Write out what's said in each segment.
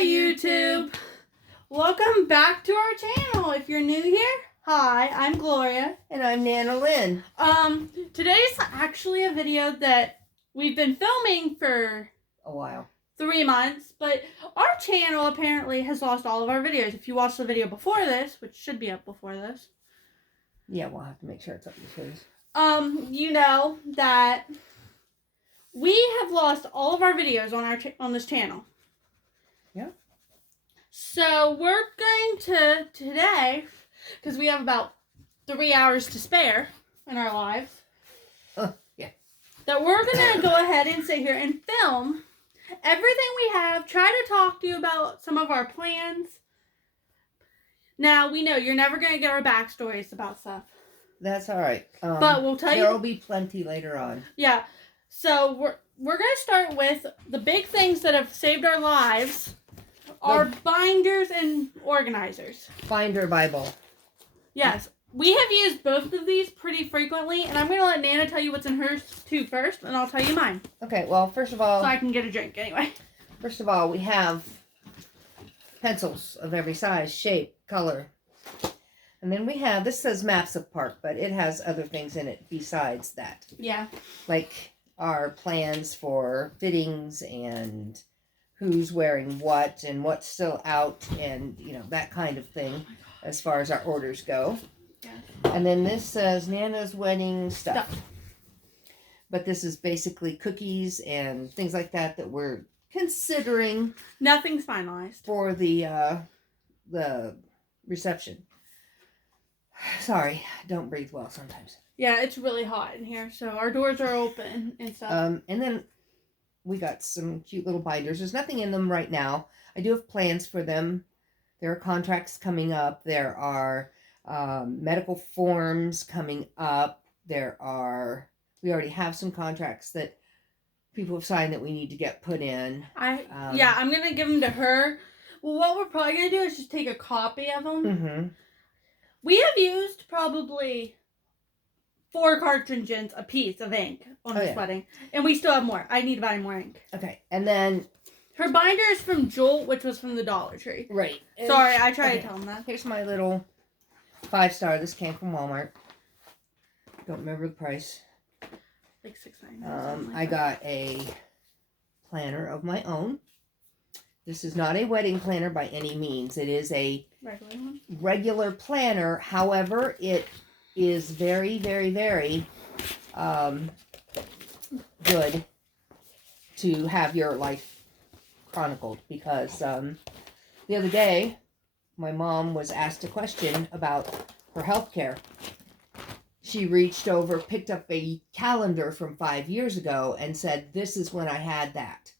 Hi YouTube! Welcome back to our channel. If you're new here, hi, I'm Gloria. And I'm Nana Lynn. Today's actually a video that we've been filming for A while. 3 months, but our channel apparently has lost all of our videos. If you watched the video before this, which should be up before this. Yeah, we'll have to make sure it's up before this. You know that we have lost all of our videos on this channel. Yeah. So we're going to today, because we have about 3 hours to spare in our lives. Yeah. That we're going to go ahead and sit here and film everything we have, try to talk to you about some of our plans. Now, we know you're never going to get our backstories about stuff. That's all right. But we'll tell you. There will be plenty later on. Yeah. So we're going to start with the big things that have saved our lives. Our binders and organizers. Binder Bible. Yes. We have used both of these pretty frequently, and I'm going to let Nana tell you what's in hers too first, and I'll tell you mine. Okay, well, first of all... So I can get a drink anyway. First of all, we have pencils of every size, shape, color. And then we have, this says Maps of Park, but it has other things in it besides that. Yeah. Like our plans for fittings and who's wearing what and what's still out and, you know, that kind of thing as far as our orders go. Yeah. And then this says Nana's wedding stuff. But this is basically cookies and things like that that we're considering. Nothing's finalized. For the reception. Sorry, don't breathe well sometimes. Yeah, it's really hot in here, so our doors are open and stuff. And then we got some cute little binders. There's nothing in them right now. I do have plans for them. There are contracts coming up. There are medical forms coming up. We already have some contracts that people have signed that we need to get put in. I'm going to give them to her. Well, what we're probably going to do is just take a copy of them. Mm-hmm. We have used probably 4 cartridges a piece of ink on this wedding. And we still have more. I need to buy more ink. Okay. And then... Her binder is from Jewel, which was from the Dollar Tree. Right. Sorry, I tried to tell them that. Here's my little 5-star. This came from Walmart. Don't remember the price. Like $6.99. I got a planner of my own. This is not a wedding planner by any means. It is a regular planner. However, it is very, very, very good to have your life chronicled, because the other day my mom was asked a question about her health care. She reached over, picked up a calendar from 5 years ago and said, "This is when I had that."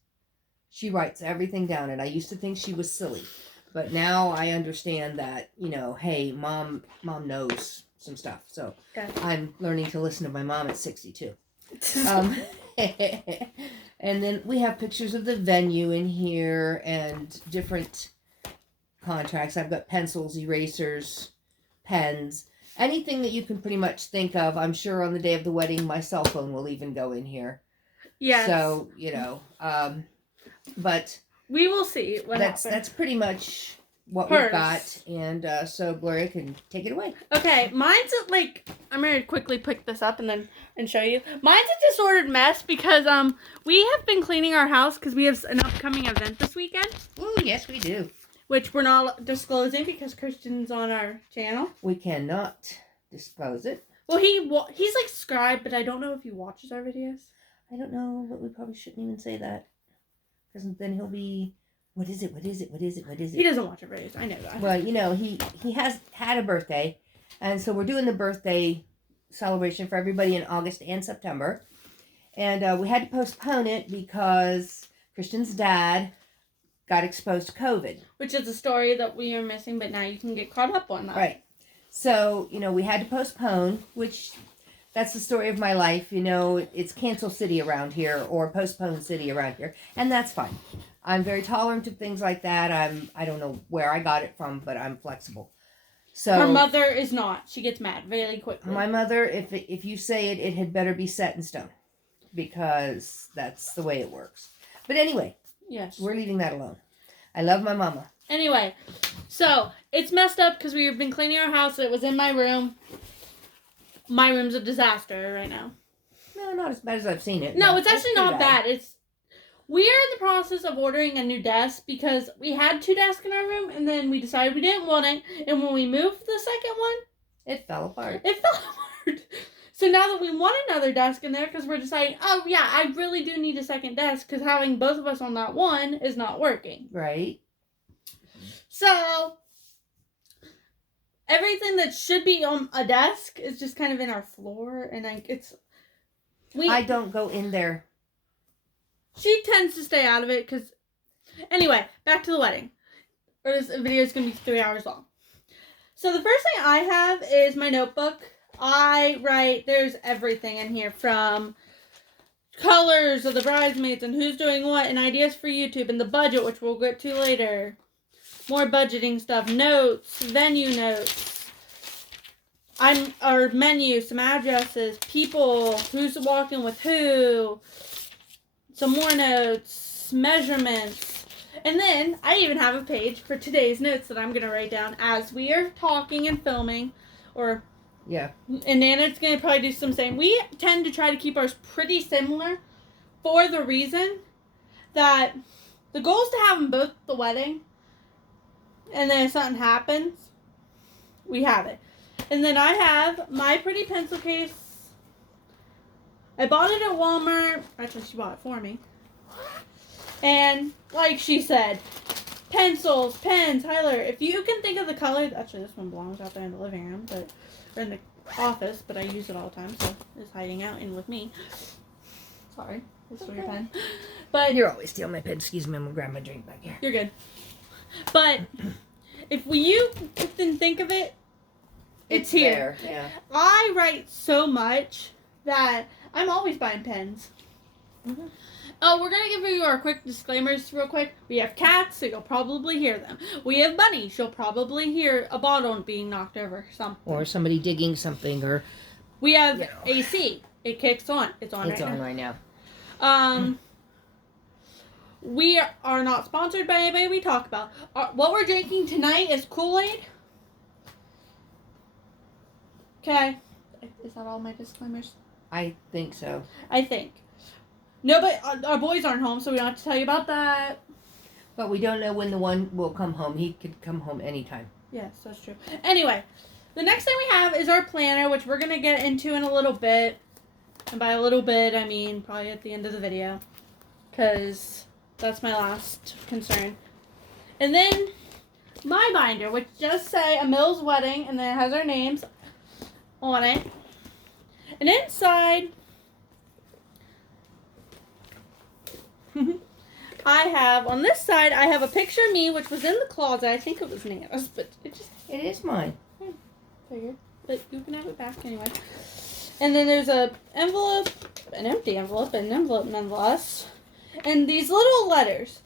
She writes everything down, and I used to think she was silly, but now I understand that, you know, hey, mom knows some stuff. So I'm learning to listen to my mom at 62. And then we have pictures of the venue in here and different contracts. I've got pencils, erasers, pens, anything that you can pretty much think of. I'm sure on the day of the wedding, my cell phone will even go in here. Yes. So, you know, but we will see what happens. That's pretty much what we've got, and so Gloria can take it away. Okay, mine's like, I'm gonna quickly pick this up and show you. Mine's a disordered mess because we have been cleaning our house because we have an upcoming event this weekend. Oh yes, we do. Which we're not disclosing because Christian's on our channel. We cannot disclose it. Well, he's like subscribed, but I don't know if he watches our videos. I don't know, but we probably shouldn't even say that, because then he'll be. What is it? What is it? What is it? What is it? He doesn't watch our videos. I know that. Well, you know, he has had a birthday, and so we're doing the birthday celebration for everybody in August and September. And we had to postpone it because Christian's dad got exposed to COVID. Which is a story that we are missing, but now you can get caught up on that. Right. So, you know, we had to postpone, which that's the story of my life. You know, it's cancel city around here or postpone city around here, and that's fine. I'm very tolerant of things like that. I don't know where I got it from, but I'm flexible. So her mother is not. She gets mad really quickly. My mother, if you say it, it had better be set in stone, because that's the way it works. But anyway, yes, we're leaving that alone. I love my mama. Anyway, so it's messed up because we've been cleaning our house. It was in my room. My room's a disaster right now. No, not as bad as I've seen it. No, it's actually pretty not bad. We are in the process of ordering a new desk because we had 2 desks in our room and then we decided we didn't want it. And when we moved the second one, it fell apart. It fell apart. So now that we want another desk in there because we're deciding, oh yeah, I really do need a second desk because having both of us on that one is not working. Right. So everything that should be on a desk is just kind of in our floor, and I don't go in there. She tends to stay out of it because. Anyway, back to the wedding. Or this video is going to be 3 hours long. So the first thing I have is my notebook. There's everything in here from colors of the bridesmaids and who's doing what and ideas for YouTube and the budget, which we'll get to later. More budgeting stuff, notes, venue notes. Our menu, some addresses, people, who's walking with who, some more notes, measurements. And then I even have a page for today's notes that I'm going to write down as we are talking and filming. Yeah. And Nana's going to probably do some same. We tend to try to keep ours pretty similar for the reason that the goal is to have them both the wedding. And then if something happens, we have it. And then I have my pretty pencil case. I bought it at Walmart. Actually, she bought it for me. And like she said, pencils, pens, highlighter. If you can think of the color, actually this one belongs out there in the living room, or in the office, but I use it all the time, so it's hiding out in with me. Sorry, this is for your pen. But you're always stealing my pen. Excuse me, I'm gonna grab my drink back here. You're good. But if you can think of it, it's here. There. Yeah. I write so much that I'm always buying pens. Mm-hmm. Oh, we're going to give you our quick disclaimers real quick. We have cats, so you'll probably hear them. We have bunnies. You'll probably hear a bottle being knocked over or something. Or somebody digging something, or... We have AC. It kicks on. It's on right now. We are not sponsored by anybody we talk about. What we're drinking tonight is Kool-Aid. Okay. Is that all my disclaimers? I think so. I think. No, but our boys aren't home, so we don't have to tell you about that. But we don't know when the one will come home. He could come home anytime. Yes, that's true. Anyway, the next thing we have is our planner, which we're going to get into in a little bit. And by a little bit, I mean probably at the end of the video. Because that's my last concern. And then my binder, which just say a Mills wedding, and then it has our names on it. And inside, on this side, I have a picture of me, which was in the closet. I think it was Nana's, but it is mine. Figured. But you can have it back anyway. And then there's an envelope, an empty envelope, and an envelope nonetheless. And these little letters.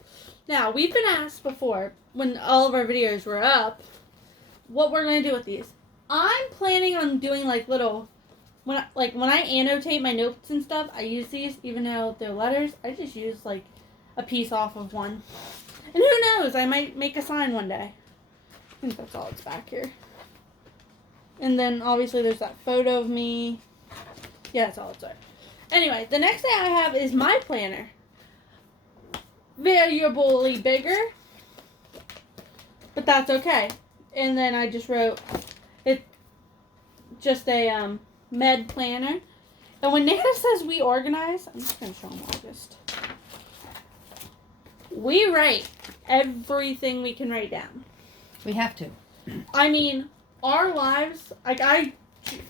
Now, we've been asked before, when all of our videos were up, what we're going to do with these. I'm planning on doing like little, when I annotate my notes and stuff, I use these, even though they're letters, I just use like a piece off of one. And who knows, I might make a sign one day. I think that's all that's back here. And then obviously there's that photo of me. Yeah, that's all it's there. Anyway, the next thing I have is my planner. Variably bigger, but that's okay. And then I just wrote it, just a med planner. And when Nana says we organize, I'm just gonna show them August. We write everything we can write down. We have to. I mean, our lives, like I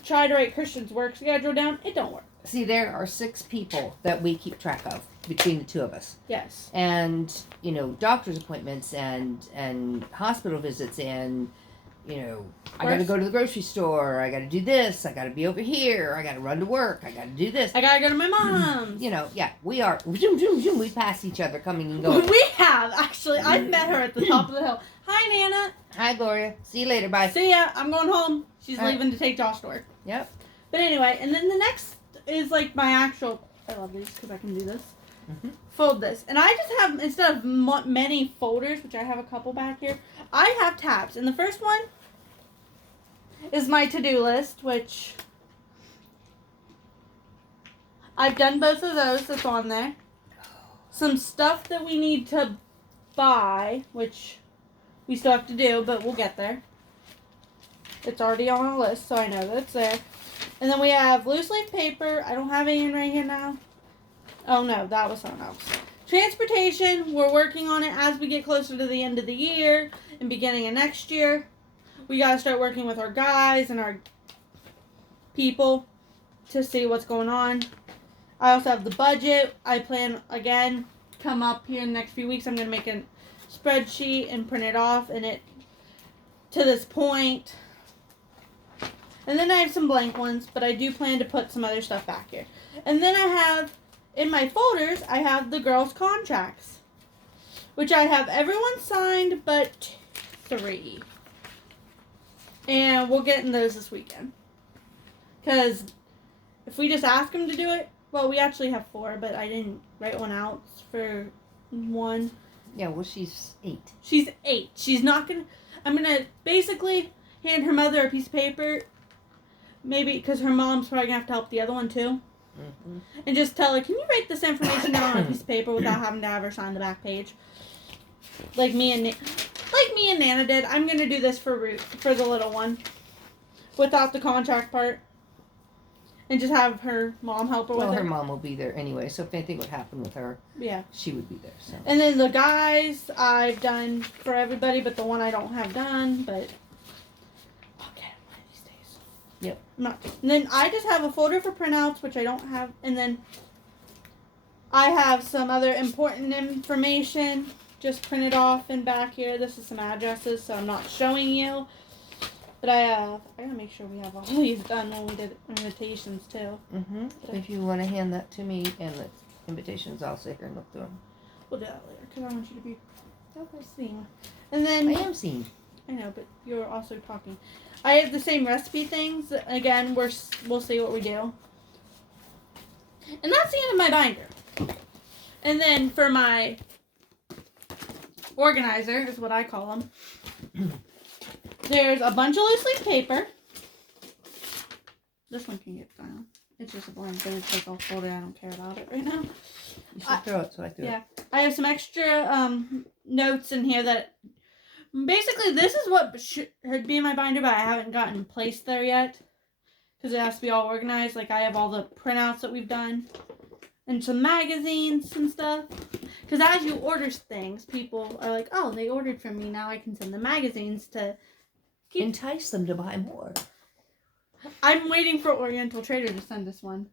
try to write Christian's work schedule down, it don't work. See, there are 6 people that we keep track of between the 2 of us. Yes. And, you know, doctor's appointments and hospital visits and, you know, I got to go to the grocery store. I got to do this. I got to be over here. I got to run to work. I got to do this. I got to go to my mom's. You know, yeah, we are. We pass each other coming and going. We have, actually. I've met her at the top of the hill. Hi, Nana. Hi, Gloria. See you later. Bye. See ya. I'm going home. She's All leaving to take Josh to work. Yep. But anyway, and then the next is like my actual, I love these because I can do this. fold this. And I just have, instead of many folders, which I have a couple back here, I have tabs. And the first one is my to-do list, which I've done both of those. That's on there. Some stuff that we need to buy, which we still have to do, but we'll get there. It's already on our list, so I know that it's there. And then we have loose leaf paper. I don't have any in right here now. Oh no, that was something else. Transportation, we're working on it as we get closer to the end of the year and beginning of next year. We gotta start working with our guys and our people to see what's going on. I also have the budget. I plan, again, come up here in the next few weeks. I'm gonna make a spreadsheet and print it off, and it to this point. And then I have some blank ones, but I do plan to put some other stuff back here. And then I have, in my folders, I have the girls' contracts, which I have everyone signed but 3. And we'll get in those this weekend. Because if we just ask them to do it, well, we actually have 4, but I didn't write one out for one. Yeah, well, she's 8. She's 8. She's not going to, I'm going to basically hand her mother a piece of paper. Maybe because her mom's probably going to have to help the other one too. Mm-hmm. And just tell her, can you write this information down on a piece of paper without having to have her sign the back page? Like me and Nana did. I'm going to do this for the little one. Without the contract part. And just have her mom help her with it. Well, her mom will be there anyway, so if anything would happen with her, yeah, she would be there. So. And then the guys, I've done for everybody, but the one I don't have done, but I'll get it one of these days. Yep. And then I just have a folder for printouts, which I don't have, and then I have some other important information just printed off in back here. This is some addresses, so I'm not showing you. But I gotta make sure we have all these done when we did invitations too. Mm-hmm. If you want to hand that to me and the invitations, I'll sit here and look through them. We'll do that later because I want you to be seen. And then I am seen. I know, but you're also talking. I have the same recipe things. Again, we'll see what we do. And that's the end of my binder. And then for my organizer is what I call them. There's a bunch of loose leaf paper. This one can get down. It's just a blank, but it's like all folded. I don't care about it right now. You should throw it, so I threw it. Yeah. I have some extra notes in here that... Basically, this is what should be in my binder, but I haven't gotten placed there yet. Because it has to be all organized. Like, I have all the printouts that we've done. And some magazines and stuff. Because as you order things, people are like, oh, they ordered from me. Now I can send the magazines to... Entice them to buy more. I'm waiting for Oriental Trader to send us one.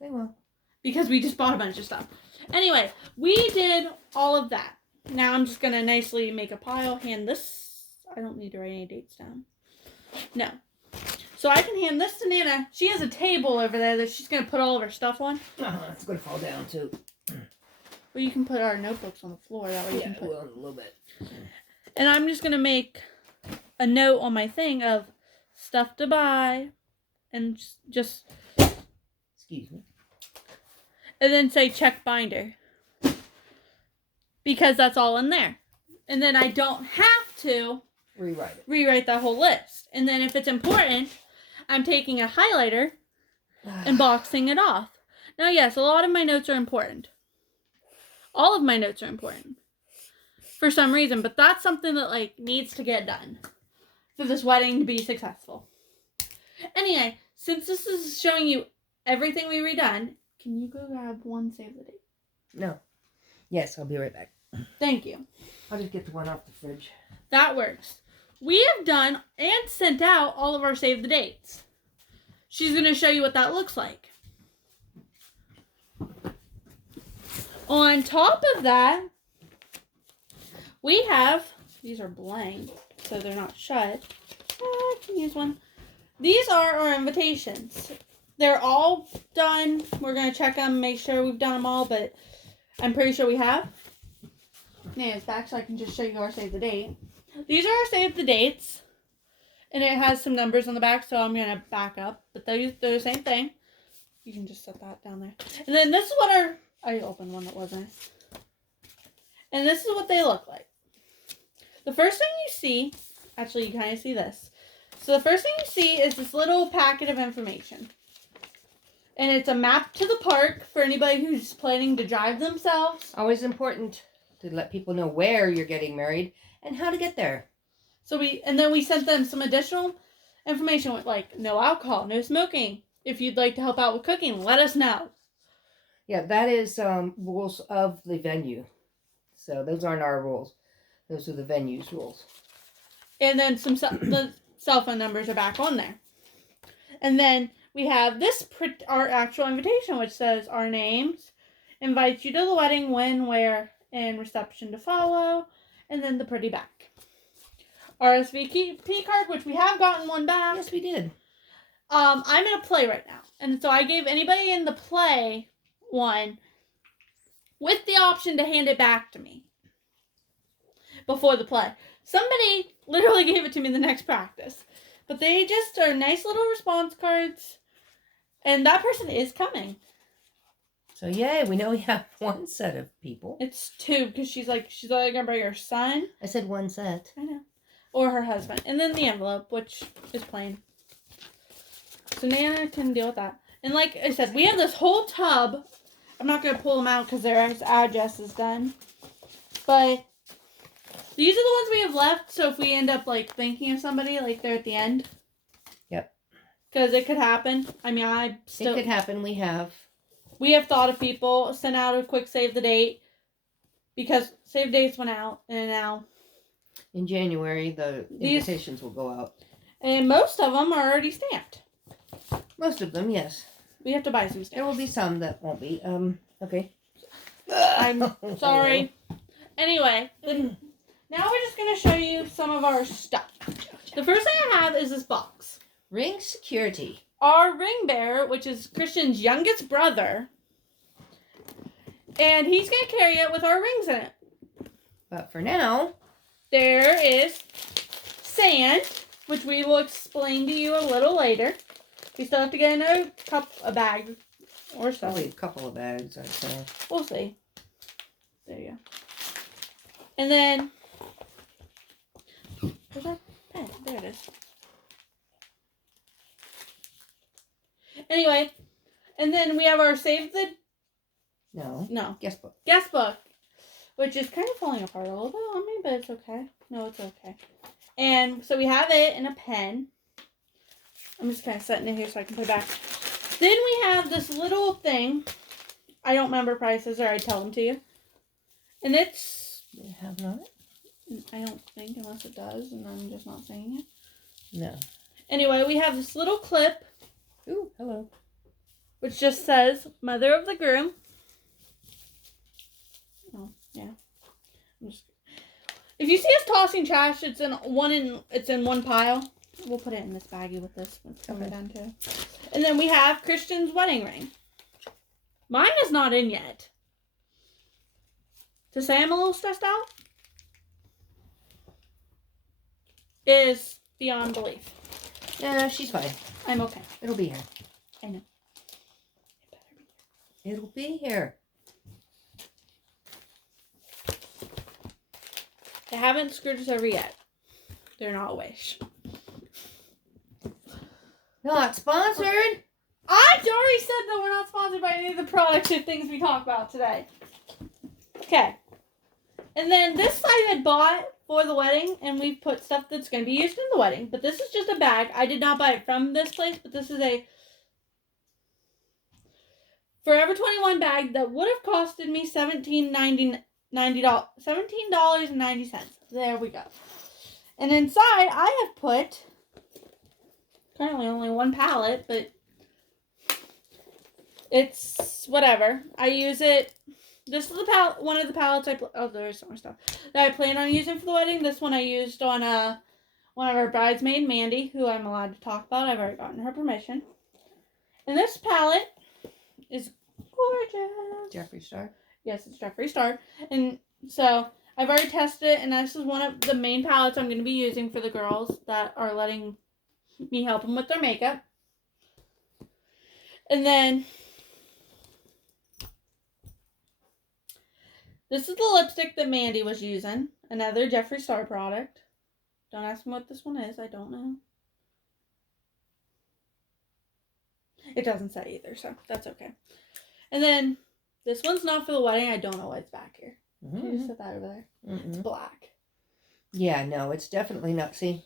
They will. Because we just bought a bunch of stuff. Anyway, we did all of that. Now I'm just going to nicely make a pile. Hand this. I don't need to write any dates down. No. So I can hand this to Nana. She has a table over there that she's going to put all of her stuff on. It's going to fall down too. Or you can put our notebooks on the floor. That way you can put... a little bit. And I'm just going to make a note on my thing of stuff to buy. And just... Excuse me. And then say check binder. Because that's all in there. And then I don't have to rewrite that whole list. And then if it's important, I'm taking a highlighter and boxing it off. Now, yes, a lot of my notes are important. All of my notes are important. For some reason. But that's something that, like, needs to get done. For this wedding to be successful. Anyway, since this is showing you everything we redone, can you go grab one save the date? No. Yes, I'll be right back. Thank you. I'll just get the one off the fridge. That works. We have done and sent out all of our save the dates. She's going to show you what that looks like. On top of that, we have, these are blank, so they're not shut. I can use one. These are our invitations. They're all done. We're going to check them, make sure we've done them all, but I'm pretty sure we have. Yeah, it's back so I can just show you our save the date. These are our save the dates. And it has some numbers on the back, so I'm going to back up. But they're the same thing. You can just set that down there. And then this is what our... I opened one that wasn't. And this is what they look like. The first thing you see, actually you kind of see this. So the first thing you see is this little packet of information. And it's a map to the park for anybody who's planning to drive themselves. Always important to let people know where you're getting married and how to get there. So then we sent them some additional information with like no alcohol, no smoking. If you'd like to help out with cooking, let us know. Yeah, that is rules of the venue. So those aren't our rules. Those are the venue's rules. And then the cell phone numbers are back on there. And then we have our actual invitation, which says our names, invites you to the wedding, when, where, and reception to follow, and then the pretty back. RSVP card, which we have gotten one back. Yes, we did. I'm in a play right now, and so I gave anybody in the play one with the option to hand it back to me before the play. Somebody literally gave it to me the next practice, but they just are nice little response cards, and that person is coming. So yay, we know we have one set of people. It's two, because she's gonna bring her son. I said one set. I know. Or her husband. And then the envelope, which is plain. So Nana can deal with that. And like I said, we have this whole tub. I'm not going to pull them out because their address is done. But these are the ones we have left. So if we end up like thinking of somebody, like they're at the end. Yep. Because it could happen. I mean, It could happen. We have thought of people, sent out a quick save the date. Because save dates went out. And now... in January, the invitations will go out. And most of them are already stamped. Most of them, yes. We have to buy some stamps. There will be some that won't be. Okay. I'm sorry. Anyway, now we're just going to show you some of our stuff. The first thing I have is this box. Ring security. Our ring bearer, which is Christian's youngest brother, and he's going to carry it with our rings in it. But for now... there is sand, which we will explain to you a little later. We still have to get in a bag or so. Probably a couple of bags, I'd say. We'll see. There you go. And then, where's that pen? There it is. Anyway, and then we have our save the... No. Guest book. Guest book. Which is kind of falling apart a little bit on me, but it's okay. No, it's okay. And so we have it in a pen. I'm just kind of setting it here so I can put it back. Then we have this little thing. I don't remember prices, or I'd tell them to you. And it's... You have not? I don't think, unless it does, and I'm just not saying it. No. Anyway, we have this little clip. Ooh, hello. Which just says, Mother of the Groom. Oh, yeah. If you see us tossing trash, it's in one pile. We'll put it in this baggie with this when it's coming down too. And then we have Christian's wedding ring. Mine is not in yet. To say I'm a little stressed out is beyond belief. Yeah, she's fine. I'm okay. It'll be here. I know. It'll be here. They haven't screwed us over yet. They're not a Wish. Not sponsored. I already said that we're not sponsored by any of the products or things we talk about today. Okay. And then this I had bought for the wedding, and we've put stuff that's going to be used in the wedding. But this is just a bag. I did not buy it from this place, but this is a Forever 21 bag that would have costed me $17.90. $17.90. There we go. And inside, I have put currently only one palette, but it's whatever. I use it. This is the one of the palettes there's some more stuff that I plan on using for the wedding. This one I used on one of our bridesmaid, Mandy, who I'm allowed to talk about. I've already gotten her permission. And this palette is gorgeous. Jeffree Star. Yes, it's Jeffree Star. And so I've already tested it, and this is one of the main palettes I'm going to be using for the girls that are letting me help them with their makeup. And then This is the lipstick that Mandy was using. Another Jeffree Star product. Don't ask me what this one is. I don't know. It doesn't say either, so that's okay. And then this one's not for the wedding. I don't know why it's back here. Mm-hmm. You just set that over there. It's black. Yeah, no, it's definitely not. See,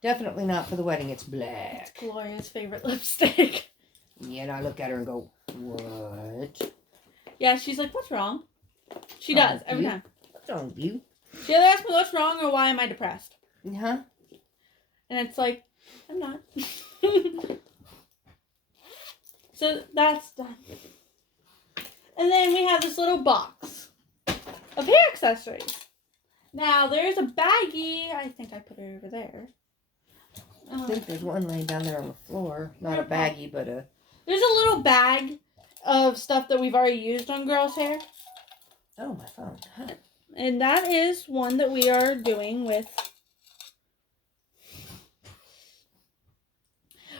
definitely not for the wedding. It's black. It's Gloria's favorite lipstick. Yeah, and I look at her and go, what? Yeah, she's like, what's wrong? She does, every time. What's wrong with you? She either asks me what's wrong or why am I depressed. Huh? And it's like, I'm not. So that's done. And then we have this little box of hair accessories. Now, there's a baggie. I think I put it over there. I think there's one laying down there on the floor. Not a baggie, but a... There's a little bag of stuff that we've already used on girls' hair. Oh, my phone. Huh. And that is one that we are doing with...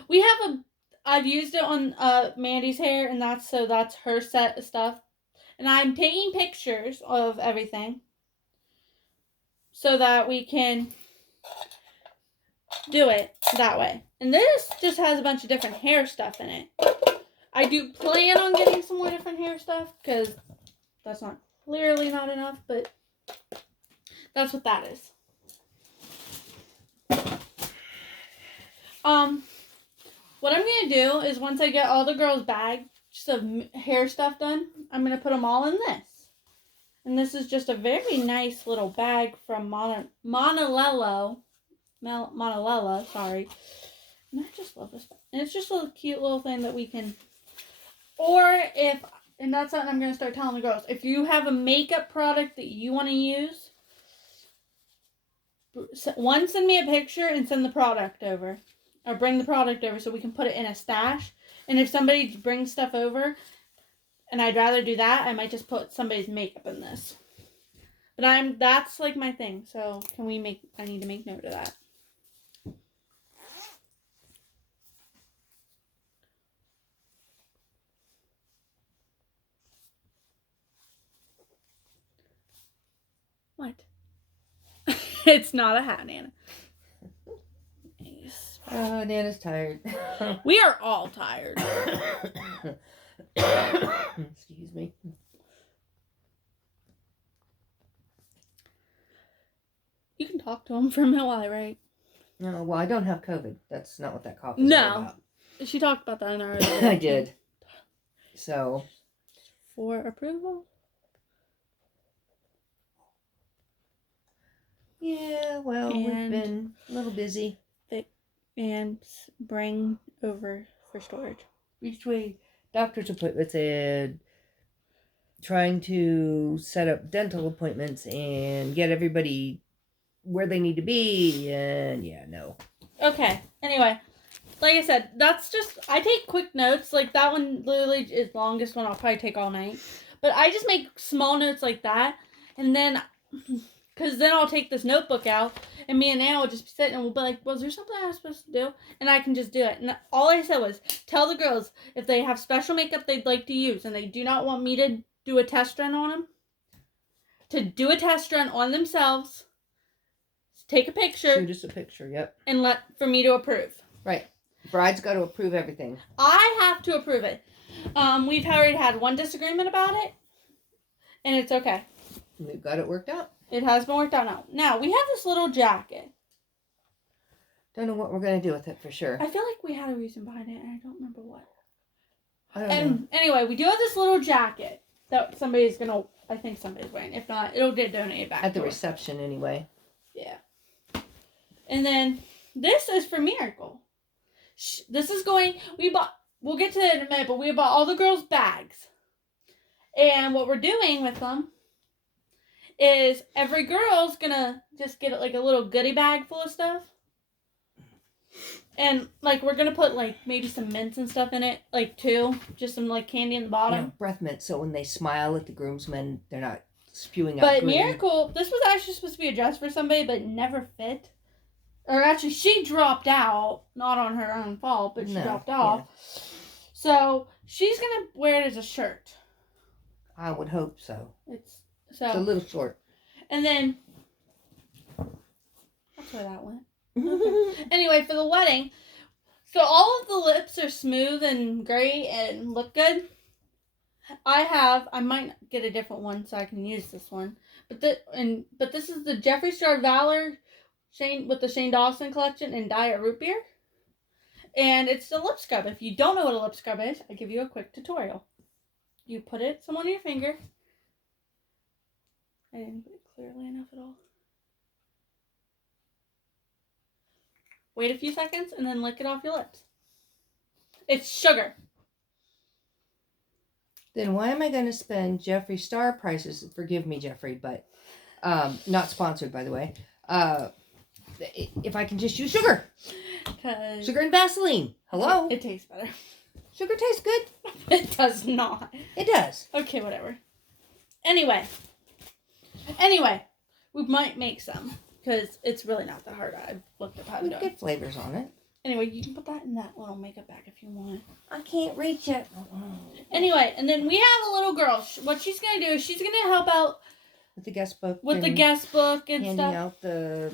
We have I've used it on Mandy's hair, and that's her set of stuff. And I'm taking pictures of everything so that we can do it that way. And this just has a bunch of different hair stuff in it. I do plan on getting some more different hair stuff because that's clearly not enough, but that's what that is. What I'm going to do is once I get all the girls' bags of hair stuff done, I'm going to put them all in this. And this is just a very nice little bag from Monolella, sorry. And I just love this. And it's just a cute little thing that we can... and that's something I'm going to start telling the girls. If you have a makeup product that you want to use, send me a picture and send the product over. Or bring the product over so we can put it in a stash. And if somebody brings stuff over, and I'd rather do that, I might just put somebody's makeup in this. But that's like my thing. So I need to make note of that. What? It's not a hat, Nana. Nana's tired. We are all tired. Excuse me. You can talk to him for a minute while I write. No, well, I don't have COVID. That's not what that cough is all about. She talked about that in our... I did. So. For approval? Yeah, well, we've been a little busy. And bring over for storage. Each way, doctor's appointments and trying to set up dental appointments and get everybody where they need to be. And yeah, no. Okay. Anyway, like I said, that's just, I take quick notes. Like that one literally is the longest one. I'll probably take all night. But I just make small notes like that. And then, because then I'll take this notebook out. And me and Anna will just be sitting and we'll be like, was there something I was supposed to do? And I can just do it. And all I said was, tell the girls if they have special makeup they'd like to use and they do not want me to do a test run on them, to do a test run on themselves, take a picture. Shoot us a picture, yep. And for me to approve. Right. Bride's got to approve everything. I have to approve it. We've already had one disagreement about it. And it's okay. We've got it worked out. It has been worked out now. Now, we have this little jacket. Don't know what we're going to do with it for sure. I feel like we had a reason behind it, and I don't remember what. I don't know. Anyway, we do have this little jacket that somebody's going to, I think somebody's wearing. If not, it'll get donated back At the to reception anyway. Yeah. And then, this is for Miracle. This is we'll get to it in a minute, but we bought all the girls' bags. And what we're doing with them is every girl's gonna just get like a little goodie bag full of stuff. And like we're gonna put like maybe some mints and stuff in it, like two, just some like candy in the bottom. Yeah, breath mint, so when they smile at the groomsmen, they're not spewing out But green. Miracle, this was actually supposed to be a dress for somebody, but it never fit. Or actually, she dropped out, not on her own fault, but she dropped off. Yeah. So she's gonna wear it as a shirt. I would hope so. So It's a little short. and then that's where that went. Okay. Anyway, for the wedding, so all of the lips are smooth and great and look good. I might get a different one so I can use this one. But this is the Jeffree Star Valor with the Shane Dawson collection and Diet Root Beer. And it's the lip scrub. If you don't know what a lip scrub is, I'll give you a quick tutorial. You put some on your finger. I didn't put it clearly enough at all. Wait a few seconds and then lick it off your lips. It's sugar. Then why am I going to spend Jeffree Star prices? Forgive me, Jeffree, but not sponsored, by the way. If I can just use sugar. Sugar and Vaseline. Hello? It tastes better. Sugar tastes good. It does not. It does. Okay, whatever. Anyway, we might make some because it's really not that hard. I looked up how to We do it. get flavors on it. Anyway, you can put that in that little makeup bag if you want. I can't reach it. Anyway, and then we have a little girl. What she's going to do is she's going to help out With the guest book. with the and guest book and handing stuff. out the,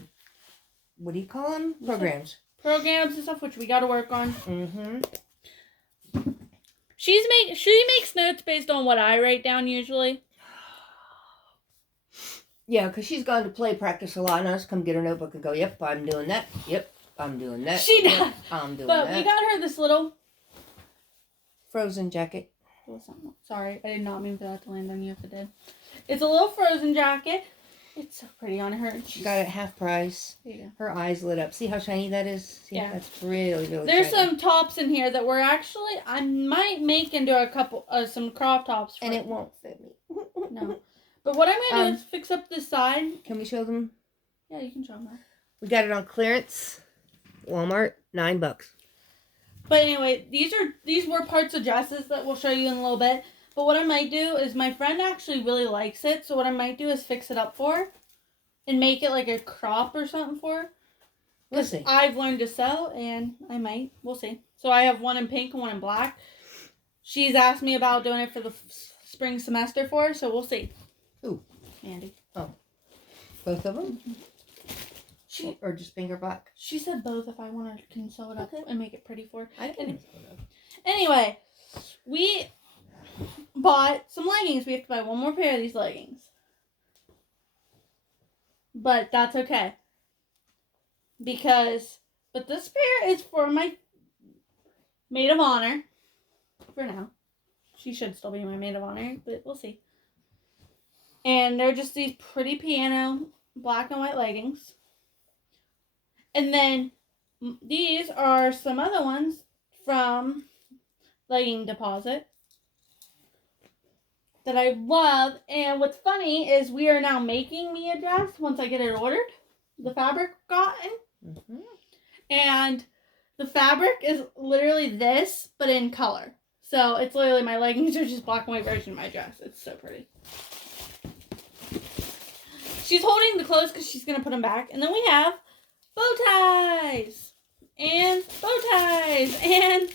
what do you call them? Programs. Programs and stuff, which we got to work on. Mm-hmm. She makes notes based on what I write down usually. Yeah, because she's gone to play practice a lot, and I just come get her notebook and go, yep, I'm doing that. Yep, I'm doing that. She Yep, does. I'm doing But that. we got her this little... Frozen jacket. Sorry, I did not mean for that to land on you if it did. It's a little Frozen jacket. It's so pretty on her. She got it at half price. There you go. Her eyes lit up. See how shiny that is? See, Yeah. That's really, really There's shiny. some tops in here that I might make into a couple, some crop tops. And it won't fit me. No. But what I'm going to do is fix up this side. Can we show them? Yeah, you can show them that. We got it on clearance. Walmart, $9. But anyway, these were parts of dresses that we'll show you in a little bit. But what I might do is my friend actually really likes it. So what I might do is fix it up for her. And make it like a crop or something for her. We'll see. I've learned to sew, and I might. We'll see. So I have one in pink and one in black. She's asked me about doing it for the spring semester for her, so we'll see. Who? Mandy. Oh. Both of them? She Or just finger black? she said both if I want to can sew it up Okay. and make it pretty for her. I can. Anyway, we bought some leggings. We have to buy one more pair of these leggings. But that's okay. But this pair is for my maid of honor. For now. She should still be my maid of honor, but we'll see. And they're just these pretty piano black and white leggings. And then these are some other ones from Legging Deposit that I love. And what's funny is we are now making me a dress once I get it ordered. The fabric gotten. Mm-hmm. And the fabric is literally this, but in color. So it's literally my leggings are just black and white version of my dress. It's so pretty. She's holding the clothes because she's going to put them back. And then we have bow ties. And bow ties. And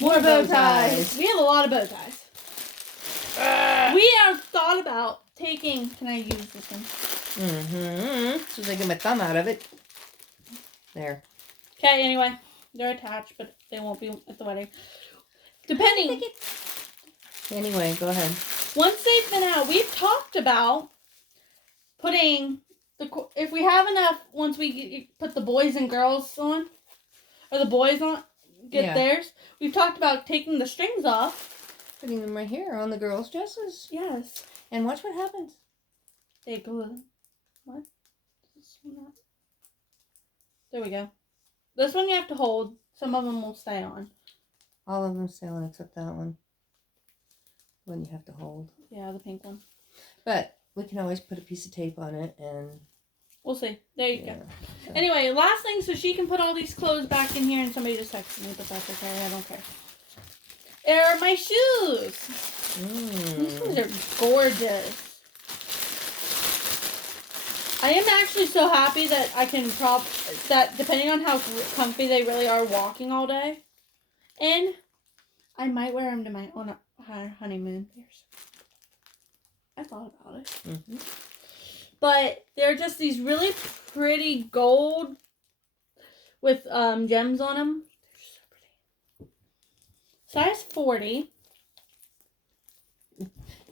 more bow ties. We have a lot of bow ties. We have thought about taking... Can I use this one? Mm-hmm. As soon as I get my thumb out of it. There. Okay, anyway. They're attached, but they won't be at the wedding. Depending... Anyway, go ahead. Once they've been out, we've talked about putting if we have enough, once we put the boys and girls on, or the boys on, get theirs, we've talked about taking the strings off. Putting them right here on the girls' dresses. Yes. And watch what happens. They glue. What? There we go. This one you have to hold. Some of them will stay on. All of them stay on except that one. The one you have to hold. Yeah, the pink one. But we can always put a piece of tape on it and... We'll see. There you go. So. Anyway, last thing, so she can put all these clothes back in here, and somebody just texted me, but that's okay. I don't care. Are my shoes. These shoes are gorgeous. I am actually so happy that I can that depending on how comfy they really are walking all day. And I might wear them to my honeymoon. I thought about it. Mm-hmm. But they're just these really pretty gold with gems on them. They're so pretty. Size 40.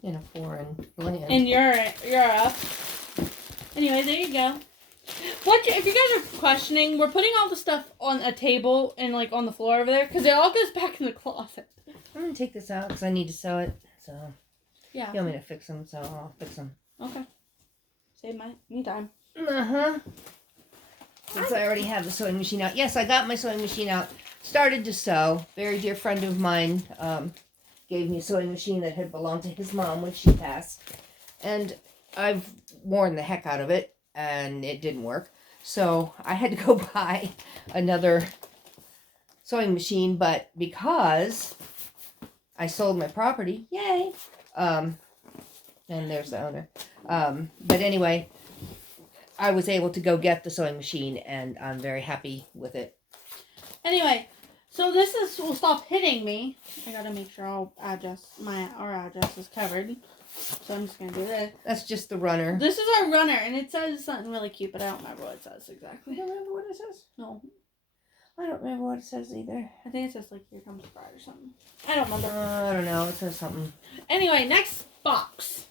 In a foreign land. In Europe. Anyway, there you go. If you guys are questioning, we're putting all the stuff on a table and like on the floor over there because it all goes back in the closet. I'm gonna take this out because I need to sew it. So Yeah. you want me to fix them? So I'll fix them. Okay. Save me time. Since I already have the sewing machine out. Yes, I got my sewing machine out. Started to sew. Very dear friend of mine gave me a sewing machine that had belonged to his mom when she passed, and I've worn the heck out of it, and it didn't work. So I had to go buy another sewing machine, but because I sold my property, yay! And there's the owner. But anyway, I was able to go get the sewing machine, and I'm very happy with it. Anyway, so this will stop hitting me. I gotta make sure our address is covered. So I'm just gonna do this. That's just the runner. This is our runner, and it says something really cute, but I don't remember what it says exactly. You don't remember what it says? No. I don't remember what it says either. I think it says like "Here Comes the Bride" or something. I don't remember. I don't know. It says something. Anyway, next box.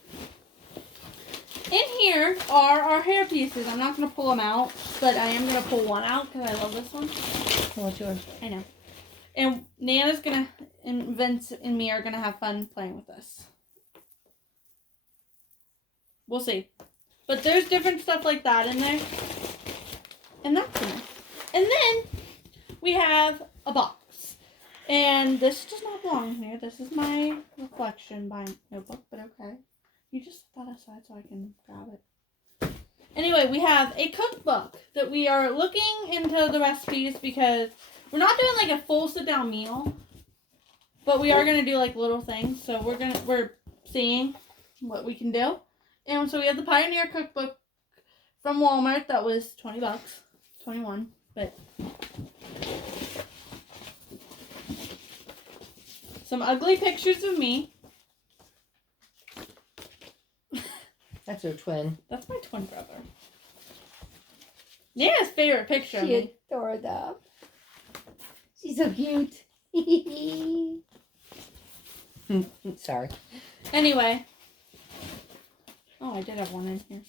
In here are our hair pieces. I'm not gonna pull them out, but I am gonna pull one out because I love this one. What's yours? I know. And Nana's gonna, and Vince and me are gonna have fun playing with this. We'll see. But there's different stuff like that in there. And that's nice. And then we have a box. And this does not belong here. This is my reflection by notebook, but okay. You just set that aside so I can grab it. Anyway, we have a cookbook that we are looking into the recipes because we're not doing like a full sit down meal. But we are gonna do like little things. So we're seeing what we can do. And so we have the Pioneer Cookbook from Walmart that was $20, 21, but some ugly pictures of me. That's her twin. That's my twin brother. Nana's favorite picture of me. Adorable. She's so cute. Sorry. Anyway. Oh, I did have one in here.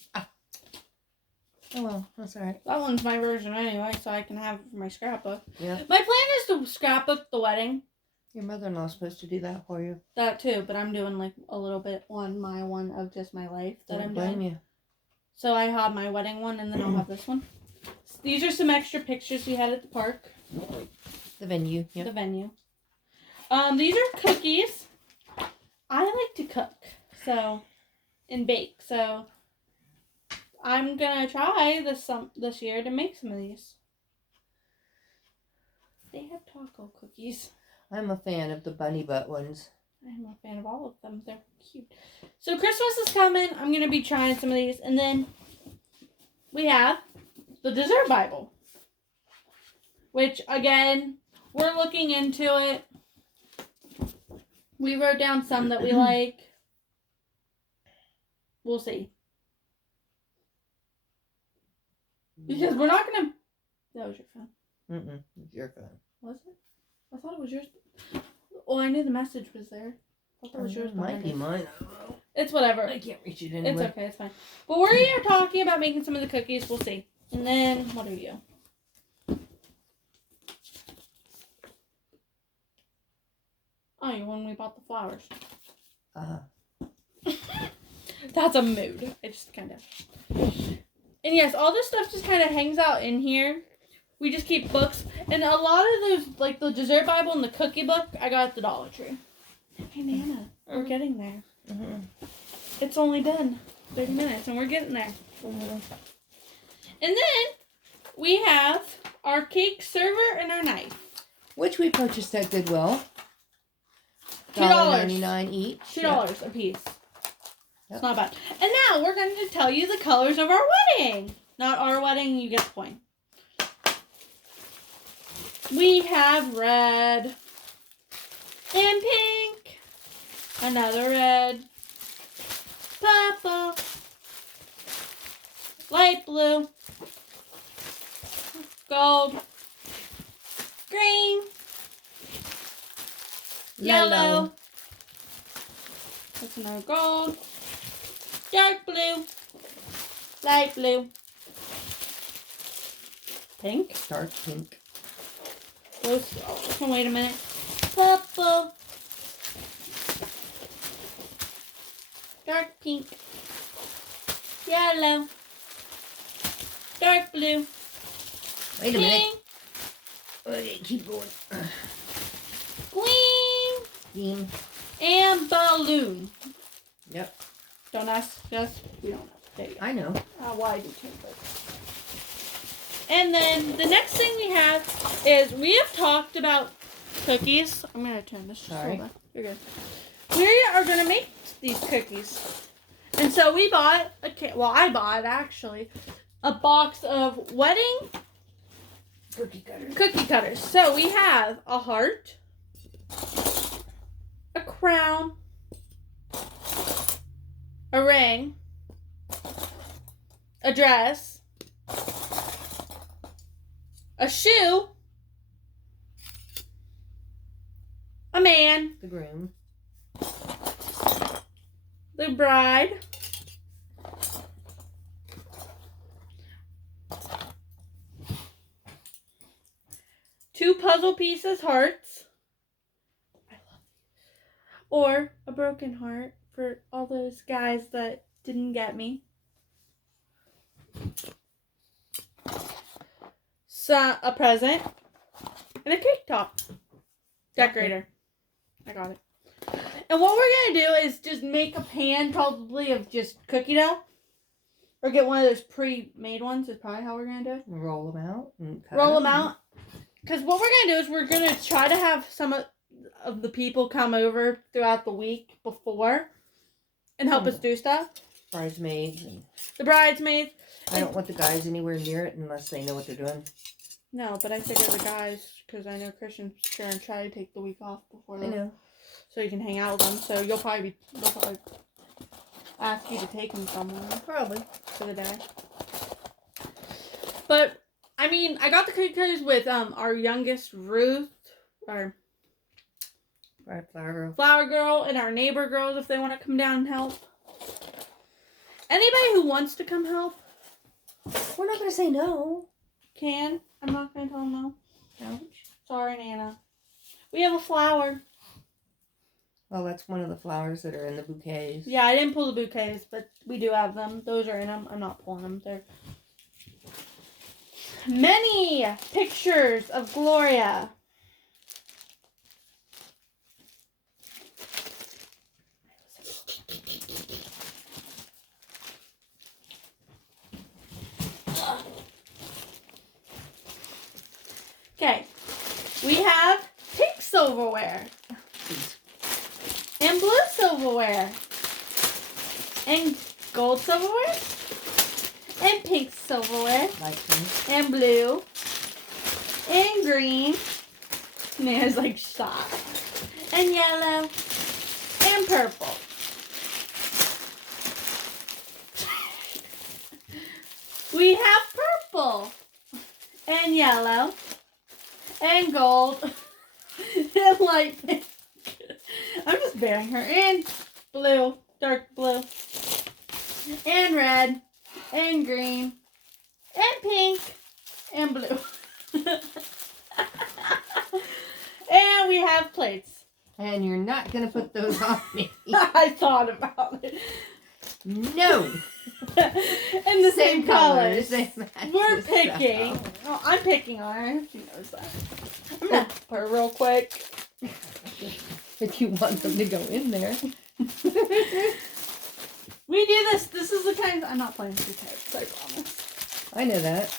Oh well, that's alright. That one's my version anyway, so I can have it for my scrapbook. Yeah. My plan is to scrapbook the wedding. Your mother-in-law's supposed to do that for you. That too, but I'm doing like a little bit my one of just my life that I'm doing. Blame you. So I have my wedding one, and then I'll have this one. These are some extra pictures we had at the park. The venue. Yep. The venue. These are cookies. I like to cook, and bake. So I'm gonna try this year to make some of these. They have taco cookies. I'm a fan of the bunny butt ones. I'm a fan of all of them. They're cute. So Christmas is coming. I'm going to be trying some of these. And then we have the dessert Bible. Which, again, we're looking into it. We wrote down some that we like. We'll see. Because we're not going to... That was your phone. It's your phone. Was it? I thought it was yours. Oh, I knew the message was there. I thought it was yours. Might be mine. I don't know. It's whatever. I can't reach it anyway. It's okay. It's fine. But we're here talking about making some of the cookies. We'll see. And then, what are you? Oh, you're when we bought the flowers. That's a mood. I just kind of... And yes, all this stuff just kind of hangs out in here. We just keep books. And a lot of those, like the dessert Bible and the cookie book, I got at the Dollar Tree. Hey, Nana, we're getting there. Mm-hmm. It's only been 30 minutes, and we're getting there. Mm-hmm. And then we have our cake server and our knife. Which we purchased at Goodwill. $2. $1.99 each. $2 a piece. Yep. It's not bad. And now we're going to tell you the colors of our wedding. Not our wedding, you get the point. We have red and pink, another red, purple, light blue, gold, green, yellow. That's another gold, dark blue, light blue, pink. Dark pink. Wait a minute. Purple, dark pink, yellow, dark blue, Wait a minute. pink, Okay, keep going. green, Green. and balloon. Yep. Don't ask us. We don't know. There you go. I know. Why do you change it? And then the next thing we have is we have talked about cookies. I'm going to turn this. Sorry. You're good. We are going to make these cookies. And so we bought I bought actually a box of wedding cookie cutters. So we have a heart, a crown, a ring, a dress, a shoe, a man, The groom. the bride, two puzzle pieces, hearts, or a broken heart for all those guys that didn't get me. So, a present and a cake top decorator. I got it. And what we're going to do is just make a pan probably of just cookie dough. Or get one of those pre-made ones is probably how we're going to do it. Roll them out. And cut Roll them out. Because what we're going to do is we're going to try to have some of the people come over throughout the week before and help us do stuff. Bridesmaids. And The bridesmaids. I don't want the guys anywhere near it unless they know what they're doing. No, but I figure the guys, because I know Christian's going to try to take the week off before I know. so you can hang out with them. So they'll probably ask you to take them somewhere Probably. for the day. But I mean, I got the cookies with our youngest Ruth, our Right, flower. flower girl, and our neighbor girls if they want to come down and help. Anybody who wants to come help We're not going to say no. can. I'm not going to tell them no. Ouch. Sorry, Nana. We have a flower. Well, that's one of the flowers that are in the bouquets. Yeah, I didn't pull the bouquets, but we do have them. Those are in them. I'm not pulling them. They're many pictures of Gloria. Okay, we have pink silverware and blue silverware and gold silverware and pink silverware Like pink. and blue and green. Nana's like, stop. And yellow and purple. We have purple and yellow and gold and light pink. I'm just bearing her. And blue, dark blue, and red, and green, and pink, and blue. And we have plates. And you're not going to put those on me. I thought about it. No. In the same colors. Same We're matches picking. stuff. Oh, I'm picking on her. She knows that. I'm gonna help her real quick. If you want them to go in there. We do this. This is the kind. I'm not playing with types. I promise. I know that.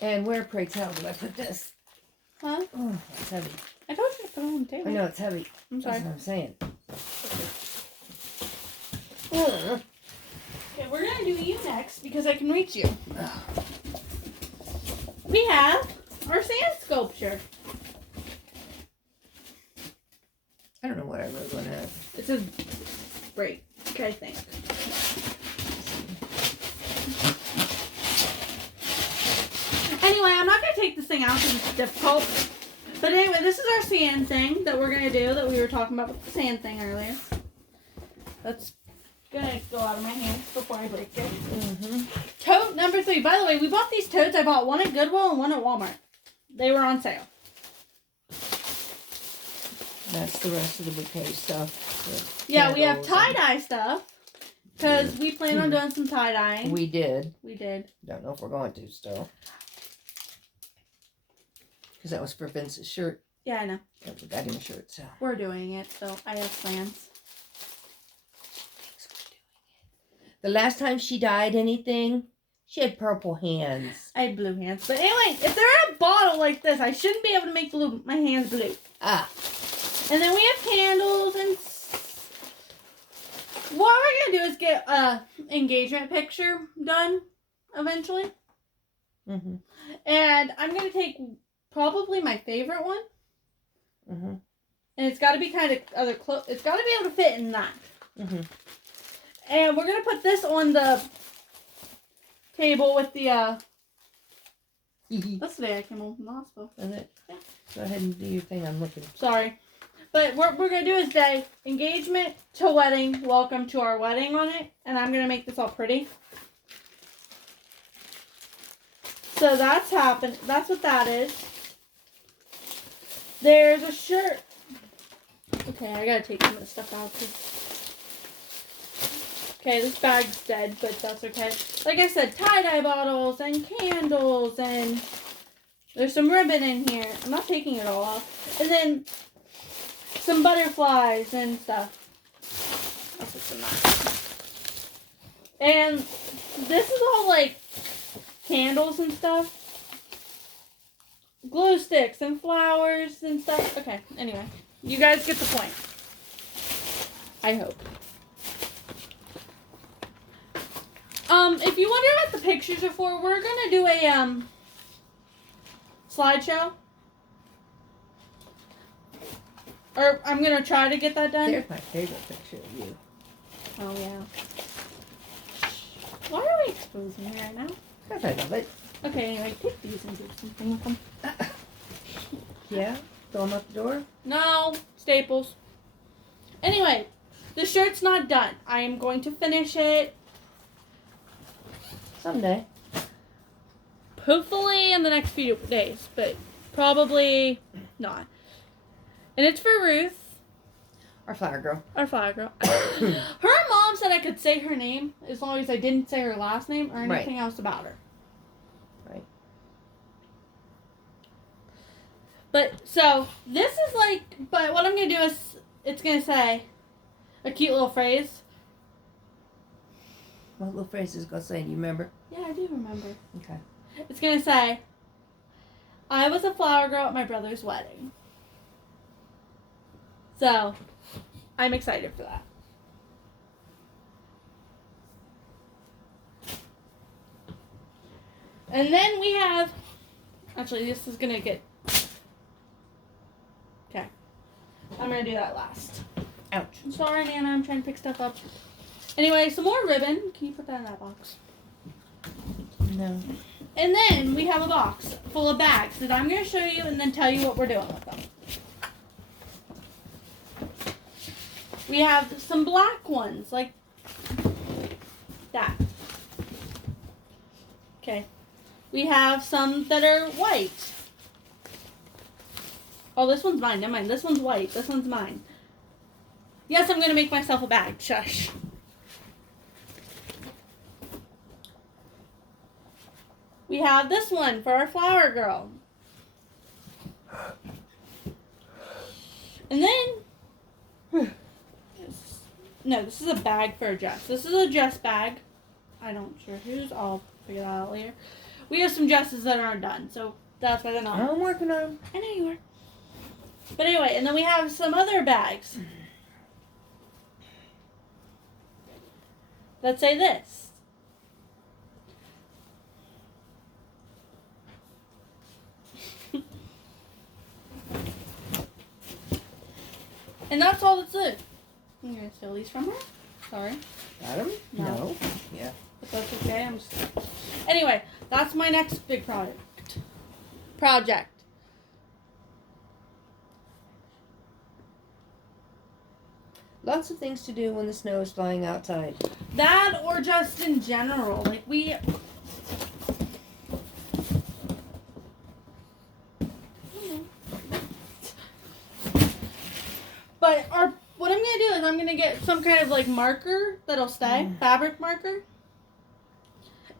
And where, pray tell, do I put this? Huh? Oh, it's heavy. I told you to put it on the table. I know it's heavy. I'm sorry. That's what I'm saying. Okay, we're gonna do you next because I can reach you. We have our sand sculpture. wrote on that? It says break, I think. Anyway, I'm not going to take this thing out because it's difficult. But anyway, this is our sand thing that we're going to do that we were talking about with the sand thing earlier. That's going to go out of my hands before I break it. Mm-hmm. Tote number 3. By the way, we bought these totes. I bought one at Goodwill and one at Walmart. They were on sale. That's the rest of the bouquet stuff. Yeah, we have Candles tie-dye stuff. Because we plan on doing some tie-dyeing. and- We did. We did. Don't know if we're going to still. Because that was for Vince's shirt. Yeah, I know. That we got him a shirt, so. We're doing it, so I have plans. The last time she dyed anything, she had purple hands. I had blue hands. But anyway, if they're in a bottle like this, I shouldn't be able to make my hands blue. Ah. And then we have candles and... What we're going to do is get a engagement picture done eventually. Mm-hmm. And I'm going to take probably my favorite one. Mm-hmm. And it's got to be kind of other close. It's got to be able to fit in that. Mm-hmm. And we're going to put this on the table with the... That's the day I came home from the hospital. Is it? Yeah. Go ahead and do your thing. I'm looking. Sorry. But what we're going to do is say engagement to wedding, welcome to our wedding on it. And I'm going to make this all pretty. So that's happened. That's what that is. There's a shirt. Okay, I got to take some of this stuff out. Okay, this bag's dead, but that's okay. Like I said, tie-dye bottles and candles and there's some ribbon in here. I'm not taking it all off. And then some butterflies and stuff. I'll put some that. And this is all like candles and stuff. Glue sticks and flowers and stuff. Okay, anyway. You guys get the point. I hope. If you wonder what the pictures are for, we're gonna do a slideshow. Or I'm gonna try to get that done. There's my favorite picture of you. Oh yeah. Why are we exposing me right now? Because I love it. Okay, anyway, take these and do something with them. Yeah? Throw them out the door? No, staples. Anyway, the shirt's not done. I am going to finish it. Someday. Hopefully in the next few days, but probably not. And it's for Ruth, Our flower girl. our flower girl. Her mom said I could say her name as long as I didn't say her last name or anything else about her. Right. But, so, this is like, but what I'm going to do is, it's going to say a cute little phrase. What little phrase is it going to say? Do you remember? Yeah, I do remember. Okay. It's going to say, I was a flower girl at my brother's wedding. So, I'm excited for that. And then we have, actually this is going to get, okay. I'm going to do that last. Ouch. I'm sorry, Nana, I'm trying to pick stuff up. Anyway, some more ribbon. Can you put that in that box? No. And then we have a box full of bags that I'm going to show you and then tell you what we're doing with them. We have some black ones, like that. Okay. We have some that are white. Oh, this one's mine. Never mind. This one's white. This one's mine. Yes, I'm going to make myself a bag. Shush. We have this one for our flower girl. And then... No, this is a bag for a dress. This is a dress bag. I don't sure whose. I'll figure that out later. We have some dresses that aren't done, so that's why they're not. I'm working on them. I know you are. But anyway, and then we have some other bags that say this. And that's all that's there. I'm gonna steal these from her. Sorry. Got him? No. Yeah. But that's okay. I'm just. Anyway, that's my next big project. Lots of things to do when the snow is flying outside. That or just in general. Like we. But what I'm gonna do is I'm gonna get some kind of like marker that'll stay, fabric marker,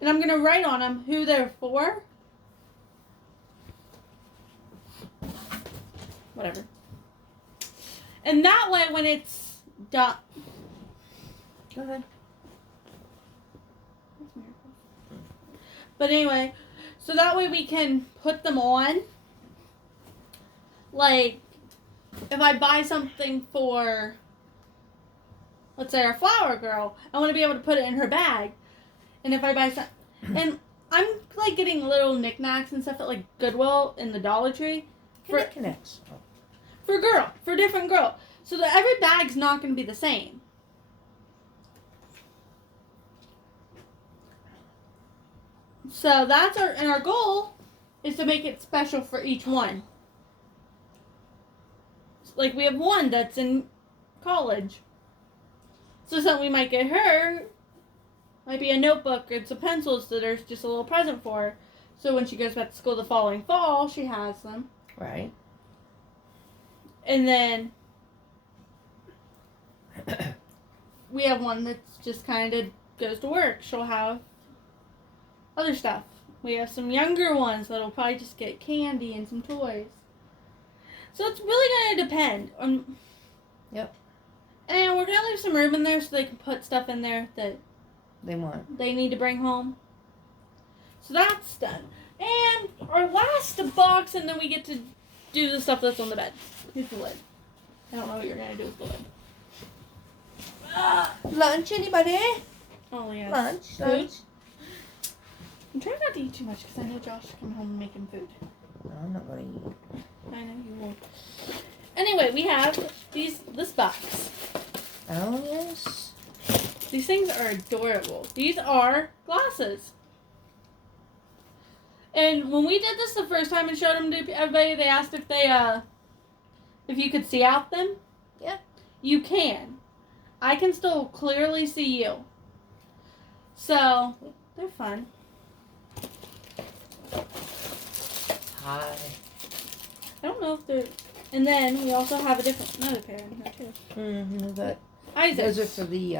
and I'm gonna write on them who they're for. Whatever. And that way, when it's done. Go ahead. But anyway, so that way we can put them on. Like, if I buy something for, let's say, our flower girl, I want to be able to put it in her bag. And if I buy some, and I'm like getting little knickknacks and stuff at like Goodwill in the Dollar Tree Connects. for different girl, so that every bag's not going to be the same. So that's our goal is to make it special for each one. Like we have one that's in college. So something we might get her might be a notebook and some pencils that are just a little present for her. So when she goes back to school the following fall, she has them. Right. And then we have one that's just kind of goes to work. She'll have other stuff. We have some younger ones that'll probably just get candy and some toys. So it's really going to depend on. Yep. And we're going to leave some room in there so they can put stuff in there that they need to bring home. So that's done. And our last box, and then we get to do the stuff that's on the bed. Here's the lid. I don't know what you're going to do with the lid. Lunch, anybody? Oh, yeah. Lunch. I'm trying not to eat too much because I know Josh is coming home and making food. No, I'm not going to eat. I know you won't. Anyway, we have this box. Oh, yes. These things are adorable. These are glasses. And when we did this the first time and showed them to everybody, they asked if you could see out them. Yeah. You can. I can still clearly see you. So, they're fun. Hi. I don't know if they're... And then we also have another pair in here too. Mm-hmm. But Isaac. those are for the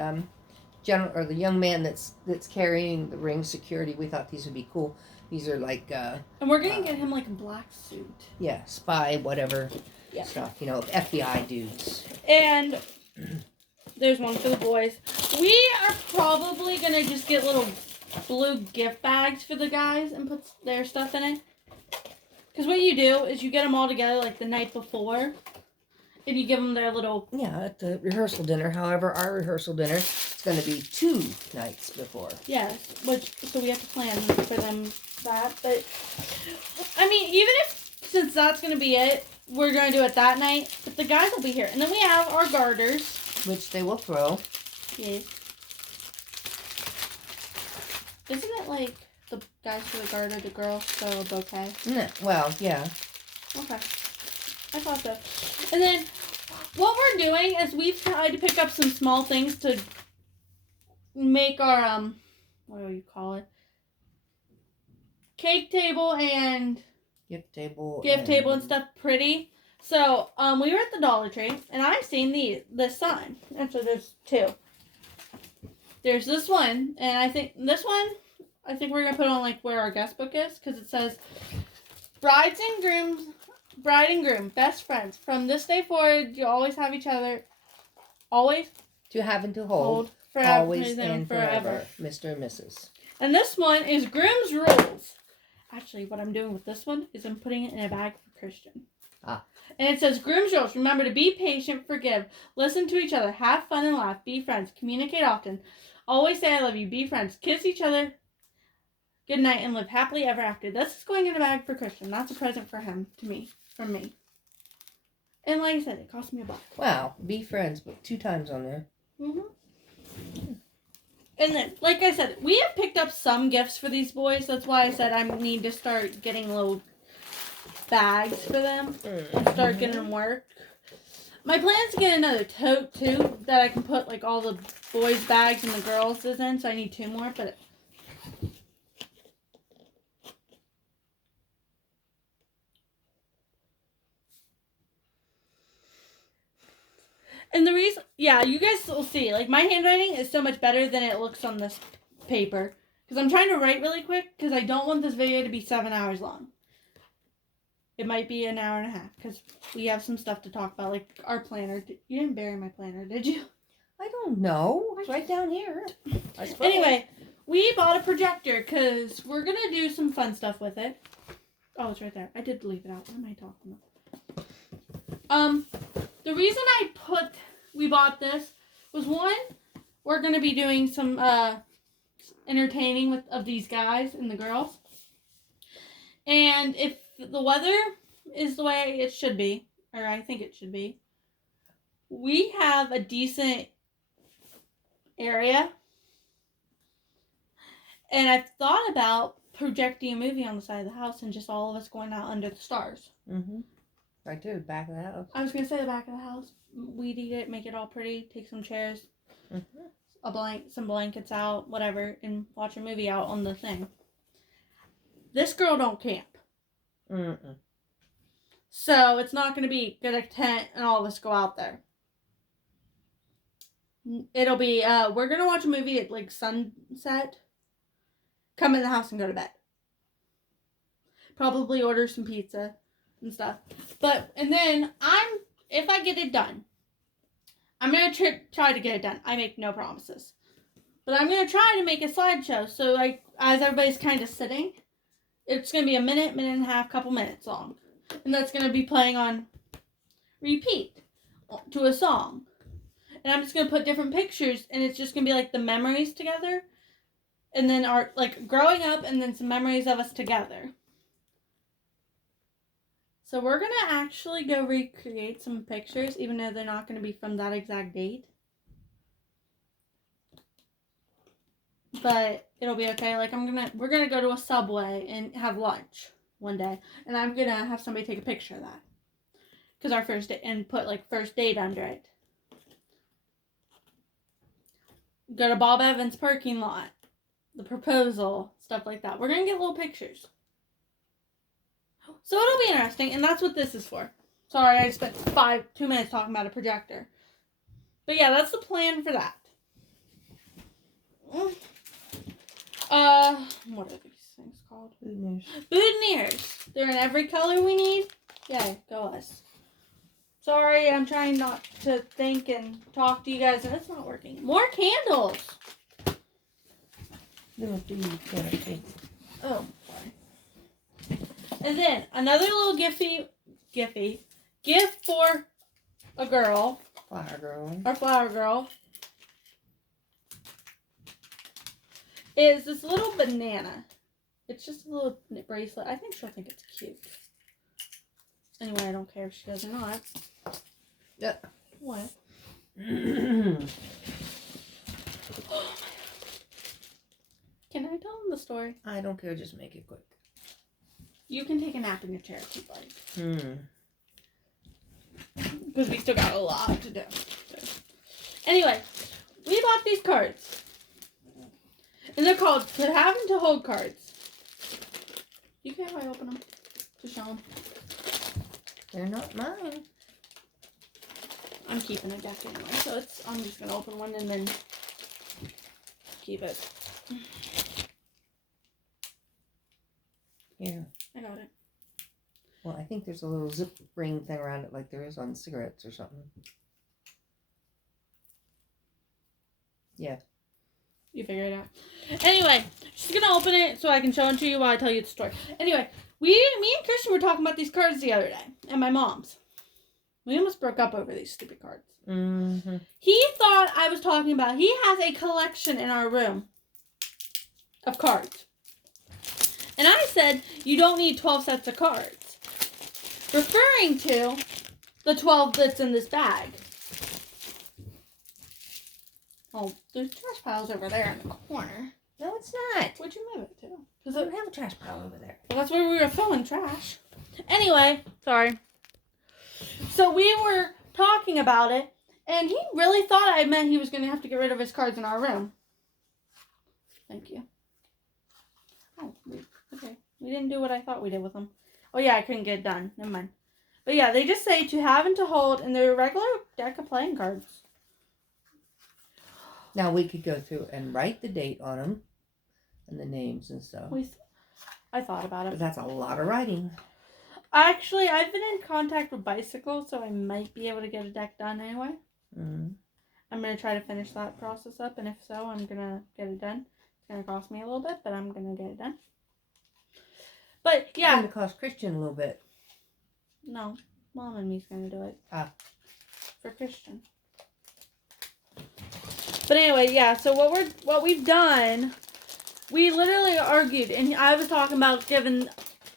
the young man that's carrying the ring security. We thought these would be cool. These are like and we're gonna get him like a black suit. Yeah, spy whatever Yeah. stuff. You know, FBI dudes. And there's one for the boys. We are probably gonna just get little blue gift bags for the guys and put their stuff in it. Because what you do is you get them all together like the night before, and you give them their little... Yeah, at the rehearsal dinner. However, our rehearsal dinner is going to be 2 nights before. Yes, so we have to plan for them that. But, I mean, even since that's going to be it, we're going to do it that night, but the guys will be here. And then we have our garters. Which they will throw. Yes. Isn't it like... The guys for the garter, the girls throw a bouquet. No, well, yeah. Okay. I thought so. And then, what we're doing is we've tried to pick up some small things to make our, what do you call it? Cake table and... Gift table and stuff pretty. So, we were at the Dollar Tree, and I've seen this sign. And so there's 2. There's this one, and I think this one... I think we're going to put on, like, where our guest book is, because it says, bride and groom, best friends. From this day forward, you always have each other, always to have and to hold forever, always and forever, Mr. and Mrs. And this one is groom's rules. Actually, what I'm doing with this one is I'm putting it in a bag for Christian. Ah. And it says, groom's rules. Remember to be patient, forgive, listen to each other, have fun and laugh, be friends, communicate often, always say I love you, be friends, kiss each other, good night, and live happily ever after. This is going in a bag for Christian. That's a present for him, from me. And like I said, it cost me $1. Wow, be friends, but 2 times on there. And then, like I said, we have picked up some gifts for these boys. That's why I said I need to start getting little bags for them. Start getting them work. My plan is to get another tote too that I can put like all the boys' bags and the girls' in. So I need 2 more, but. And the reason, yeah, you guys will see, like, my handwriting is so much better than it looks on this paper. Because I'm trying to write really quick, because I don't want this video to be 7 hours long. It might be an hour and a half, because we have some stuff to talk about, like our planner. You didn't bury my planner, did you? I don't know. It's right down here. I suppose. Anyway, we bought a projector, because we're going to do some fun stuff with it. Oh, it's right there. I did leave it out. What am I talking about? The reason we bought this was, one, we're going to be doing some entertaining of these guys and the girls. And if the weather is the way it should be, or I think it should be, we have a decent area. And I've thought about projecting a movie on the side of the house and just all of us going out under the stars. Right there, the back of the house. I was going to say the back of the house. Weed eat it, make it all pretty, take some chairs, some blankets out, whatever, and watch a movie out on the thing. This girl don't camp. So it's not going to be get a tent and all of us go out there. It'll be, we're going to watch a movie at like sunset, come in the house and go to bed. Probably order some pizza and stuff. And then if I get it done, I'm going to try to get it done. I make no promises. But I'm going to try to make a slideshow. So like, as everybody's kind of sitting, it's going to be a minute and a half, couple minutes long. And that's going to be playing on repeat to a song. And I'm just going to put different pictures, and it's just going to be like the memories together. And then our, like, growing up, and then some memories of us together. So we're going to actually go recreate some pictures, even though they're not going to be from that exact date. But it'll be okay. Like, we're going to go to a Subway and have lunch one day. And I'm going to have somebody take a picture of that. Because our first date, and put, like, first date under it. Go to Bob Evans' parking lot. The proposal, stuff like that. We're going to get little pictures. So it'll be interesting, and that's what this is for. Sorry, I spent 2 minutes talking about a projector. But yeah, that's the plan for that. What are these things called? Boutonnieres. They're in every color we need. Yay, go us. Sorry, I'm trying not to think and talk to you guys, and it's not working. More candles. Oh, sorry. And then another little gift for a girl. Flower girl. Our flower girl. Is this little banana. It's just a little bracelet. I think she'll think it's cute. Anyway, I don't care if she does or not. Yeah. What? Can I tell them the story? I don't care. Just make it quick. You can take a nap in your chair if you'd like. Because we still got a lot to do. So. Anyway, we bought these cards. And they're called To Have and To Hold cards. You care if I open them? To show them. They're not mine. I'm keeping a deck anyway, so I'm just going to open one and then keep it. Here. I got it. Well, I think there's a little zip ring thing around it like there is on cigarettes or something. Yeah. You figure it out. Anyway, just going to open it so I can show it to you while I tell you the story. Anyway, me and Christian were talking about these cards the other day at my mom's. We almost broke up over these stupid cards. He thought I was talking about, he has a collection in our room of cards. And I said, you don't need 12 sets of cards. Referring to The 12 that's in this bag. Oh, there's trash piles over there in the corner. No, it's not. Where'd you move it to? Because I don't have a trash pile over there. Well, that's where we were throwing trash. Anyway, sorry. So we were talking about it, and he really thought I meant he was going to have to get rid of his cards in our room. Thank you. Oh, okay. We didn't do what I thought we did with them. Oh, yeah, I couldn't get it done. Never mind. But yeah, they just say to have and to hold in their regular deck of playing cards. Now we could go through and write the date on them and the names and stuff. I thought about it. But that's a lot of writing. Actually, I've been in contact with Bicycle, so I might be able to get a deck done anyway. Mm-hmm. I'm going to try to finish that process up, and if so, I'm going to get it done. It's going to cost me a little bit, but I'm going to get it done. But, yeah. It's going to cost Christian a little bit. No, Mom and me's going to do it. Ah. For Christian. But anyway, yeah, so what we've done, we literally argued, and I was talking about giving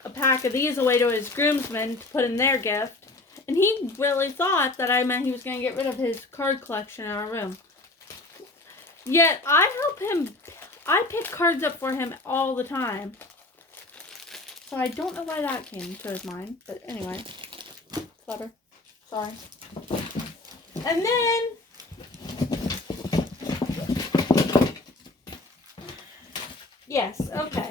a pack of these away to his groomsmen to put in their gift, and he really thought that I meant he was going to get rid of his card collection in our room. Yet, I pick cards up for him all the time. So I don't know why that came to his mind, but anyway. Clever. Sorry. And then yes, okay.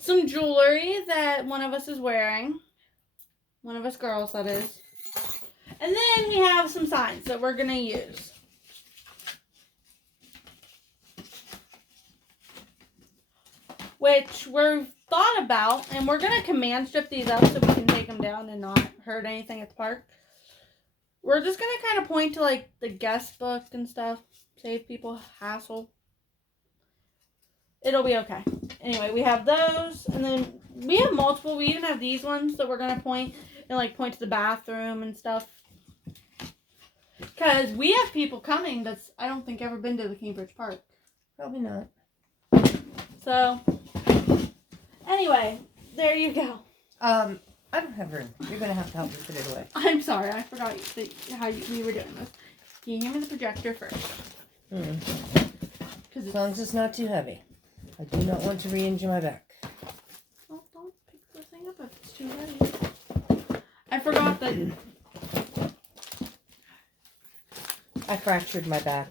Some jewelry that one of us is wearing. One of us girls, that is. And then we have some signs that we're going to use. Which we're thought about, and we're going to command strip these up so we can take them down and not hurt anything at the park. We're just going to kind of point to, like, the guest book and stuff. Save people hassle. It'll be okay. Anyway, we have those, and then we have multiple. We even have these ones that we're going to point, and, like, point to the bathroom and stuff. Because we have people coming that's, I don't think, ever been to the Cambridge Park. Probably not. So, anyway, there you go. I don't have room. You're going to have to help me put it away. I'm sorry, I forgot we were doing this. Can you hand me the projector first? As long as it's not too heavy. I do not want to re-injure my back. Well, don't pick the thing up if it's too heavy. I forgot that. I fractured my back.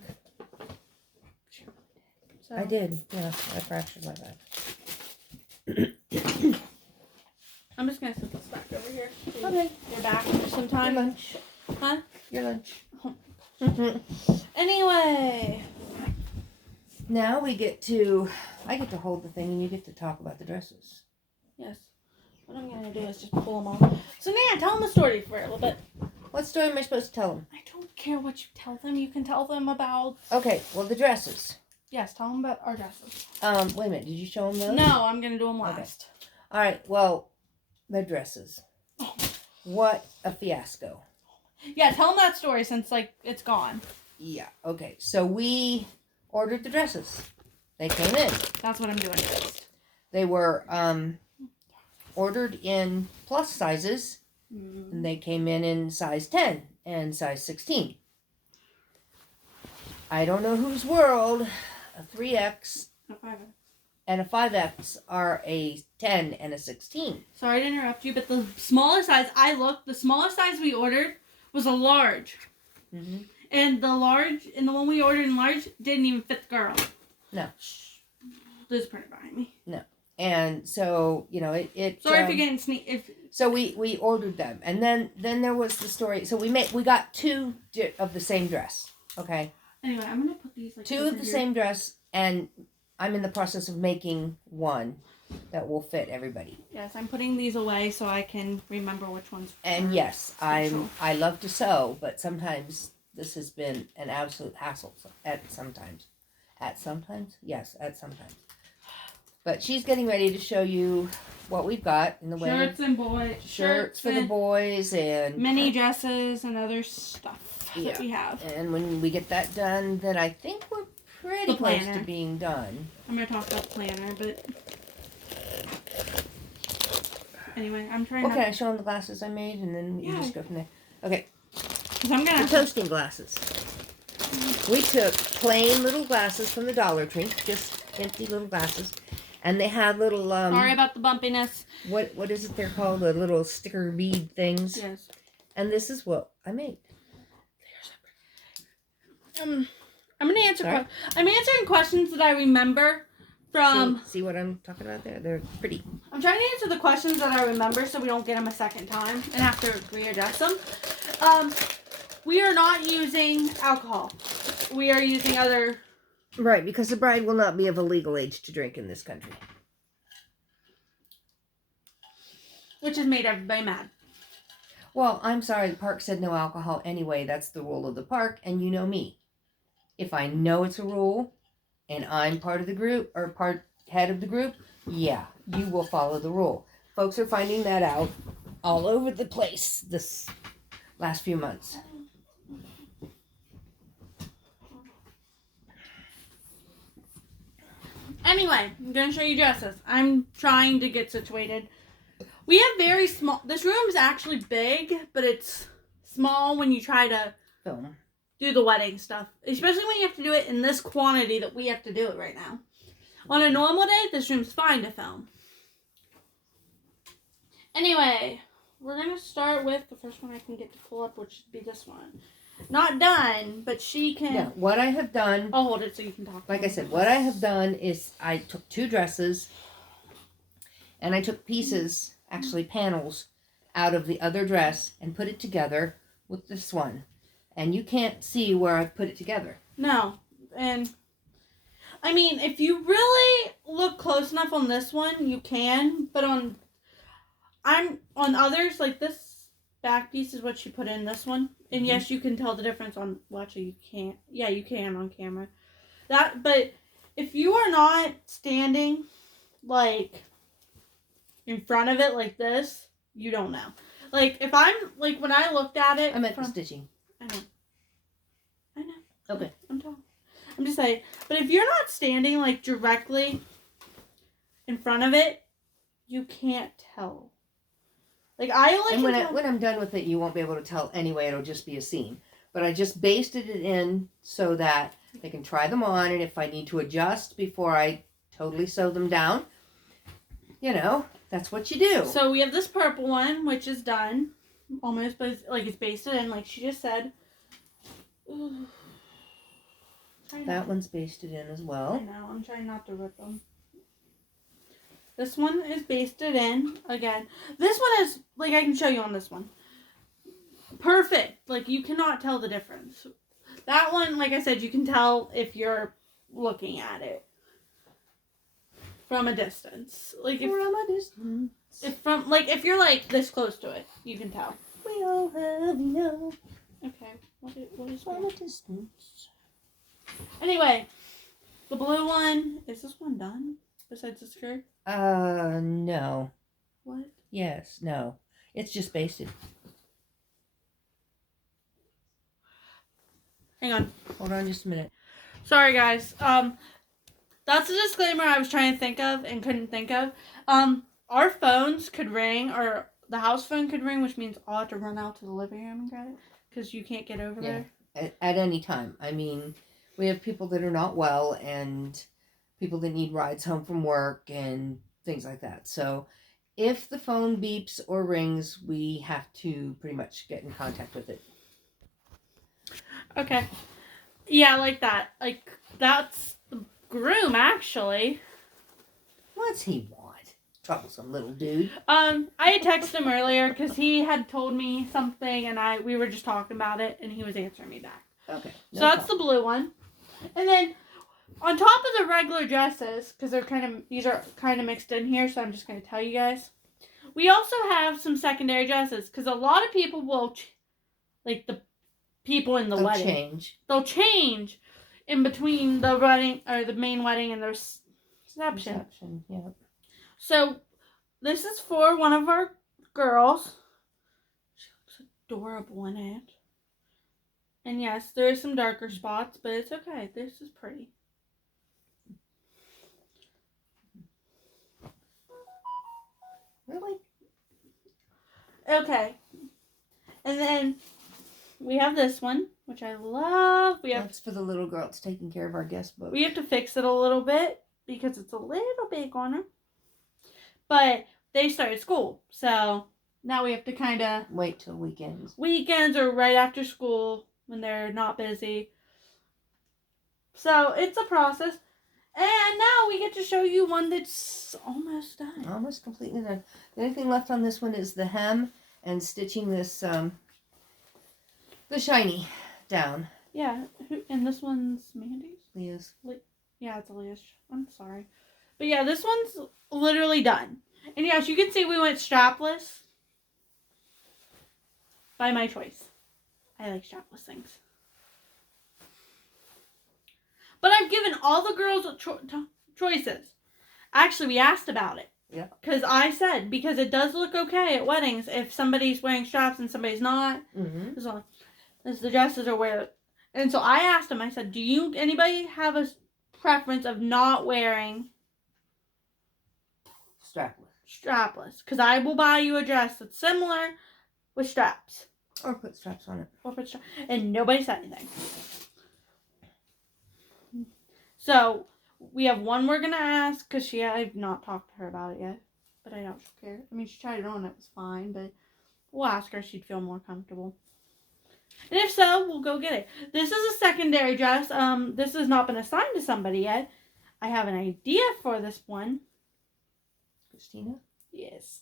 So. I did. Yeah, I fractured my back. I'm just going to set this back over here. So Okay. You're back Your sometime. lunch. Huh? Your lunch. Anyway. Now I get to hold the thing and you get to talk about the dresses. Yes. What I'm going to do is just pull them off. So, Nan, tell them the story for a little bit. What story am I supposed to tell them? I don't care what you tell them. You can tell them about... Okay, well, the dresses. Yes, tell them about our dresses. Wait a minute. Did you show them those? No, I'm going to do them last. Okay. All right, well, the dresses. Oh. What a fiasco. Yeah, tell them that story since, like, it's gone. Yeah, okay. So we ordered the dresses. They came in. That's what I'm doing next. They were ordered in plus sizes, and they came in size 10 and size 16. I don't know whose world a 3X and a 5X are a 10 and a 16. Sorry to interrupt you, but the smallest size, the smallest size we ordered was a large. Mm-hmm. And the one we ordered in large didn't even fit the girl. No. There's a printer behind me. No. And so, you know, it Sorry if you're getting So we ordered them. And then there was the story. So we got two of the same dress. Okay? Anyway, I'm going to put these like two of the same dress, and I'm in the process of making one that will fit everybody. Yes, I'm putting these away so I can remember which ones. And yes, I love to sew, but sometimes this has been an absolute hassle at sometimes. Yes, at sometimes. But she's getting ready to show you what we've got in the way shirts and boys. Shirts for the boys and mini dresses and other stuff that we have. And when we get that done, then I think we're pretty close to being done. I'm going to talk about the planner, but Anyway, I'm trying Okay, I show them the glasses I made, and then you Yeah. just go from there. Okay, because I'm gonna the have to. toasting glasses. We took plain little glasses from the Dollar Tree, just empty little glasses, and they had little Sorry about the bumpiness. what is it they're called? The little sticker bead things. Yes. And this is what I made. I'm gonna answer. Sorry? I'm answering questions that I remember from. See what I'm talking about there? They're pretty. I'm trying to answer the questions that I remember, so we don't get them a second time and have to readjust them. We are not using alcohol. We are using other. Right, because the bride will not be of a legal age to drink in this country. Which has made everybody mad. Well, I'm sorry, the park said no alcohol anyway. That's the rule of the park, and you know me. If I know it's a rule, and I'm part of the group, or head of the group, yeah, you will follow the rule. Folks are finding that out all over the place this last few months. Anyway, I'm going to show you dresses. I'm trying to get situated. We have very small. This room is actually big, but it's small when you try to Film. do the wedding stuff. Especially when you have to do it in this quantity that we have to do it right now. On a normal day, this room's fine to film. Anyway, we're going to start with the first one I can get to pull up, which should be this one. Not done, but she can... Yeah, what I have done, I'll hold it so you can talk. like I said, what I have done is I took 2 dresses and I took pieces, actually panels, out of the other dress and put it together with this one. And you can't see where I've put it together. No, and... I mean, if you really look close enough on this one, you can, but on others, like this back piece is what she put in this one. And yes, you can tell the difference on, well, actually you can't. Yeah, you can on camera. But if you are not standing, like, in front of it like this, you don't know. Like, if I'm, like, when I looked at it. I meant the stitching. I know. Okay. I'm just saying, but if you're not standing like directly in front of it, you can't tell. Like I only And can tell. when I'm done with it, you won't be able to tell anyway. It'll just be a seam. But I just basted it in so that they can try them on, and if I need to adjust before I totally sew them down, you know, that's what you do. So we have this purple one, which is done almost, but it's, like it's basted in, like she just said. Ooh. That one's basted in as I well. know. I'm trying not to rip them. This one is basted in again. This one is like I can show you on this one. Perfect. Like you cannot tell the difference. That one, like I said, you can tell if you're looking at it from a distance. Like if From a distance. if you're like this close to it, you can tell. We all have know. Okay. What is From a distance. Anyway, the blue one, is this one done? Besides the skirt? No. What? Yes, no. It's just basted. Hang on. Hold on just a minute. Sorry guys. That's a disclaimer I was trying to think of and couldn't think of. Our phones could ring, or the house phone could ring, which means I'll have to run out to the living room and get it because you can't get over there. At any time. I mean, we have people that are not well and people that need rides home from work and things like that. So if the phone beeps or rings, we have to pretty much get in contact with it. Okay. Yeah, like that. Like, that's the groom, actually. What's he want? Troublesome little dude. I had texted him earlier because he had told me something and we were just talking about it and he was answering me back. Okay. So that's the blue one. And then on top of the regular dresses, because these are kind of mixed in here, so I'm just going to tell you guys. We also have some secondary dresses because a lot of people will, like the people in the wedding, they'll change in between the wedding or the main wedding and the reception. Yeah. So this is for one of our girls. She looks adorable in it. And yes, there is some darker spots, but it's okay. This is pretty. Really? Okay. And then we have this one, which I love. That's for the little girl. It's taking care of our guest book. We have to fix it a little bit because it's a little big on her. But they started school, so now we have to kind of wait till weekends. Weekends or right after school when they're not busy. So it's a process. And now we get to show you one that's almost done. Almost completely done. The only thing left on this one is the hem and stitching this, the shiny down. Yeah, and this one's Mandy's? Leah's. Yeah, it's Leah's. I'm sorry. But yeah, this one's literally done. And yes, you can see we went strapless. By my choice. I like strapless things. But I've given all the girls choices. Actually, we asked about it. Yeah. Because I said, because it does look okay at weddings if somebody's wearing straps and somebody's not. Mm-hmm. As the dresses are wearing. And so I asked them, I said, anybody have a preference of not wearing strapless? Because I will buy you a dress that's similar with straps. Or put straps on it. And nobody said anything. So, we have one we're going to ask, because I've not talked to her about it yet. But I doubt she'll care. I mean, she tried it on, it was fine, but we'll ask her if she'd feel more comfortable. And if so, we'll go get it. This is a secondary dress. This has not been assigned to somebody yet. I have an idea for this one. Christina? Yes.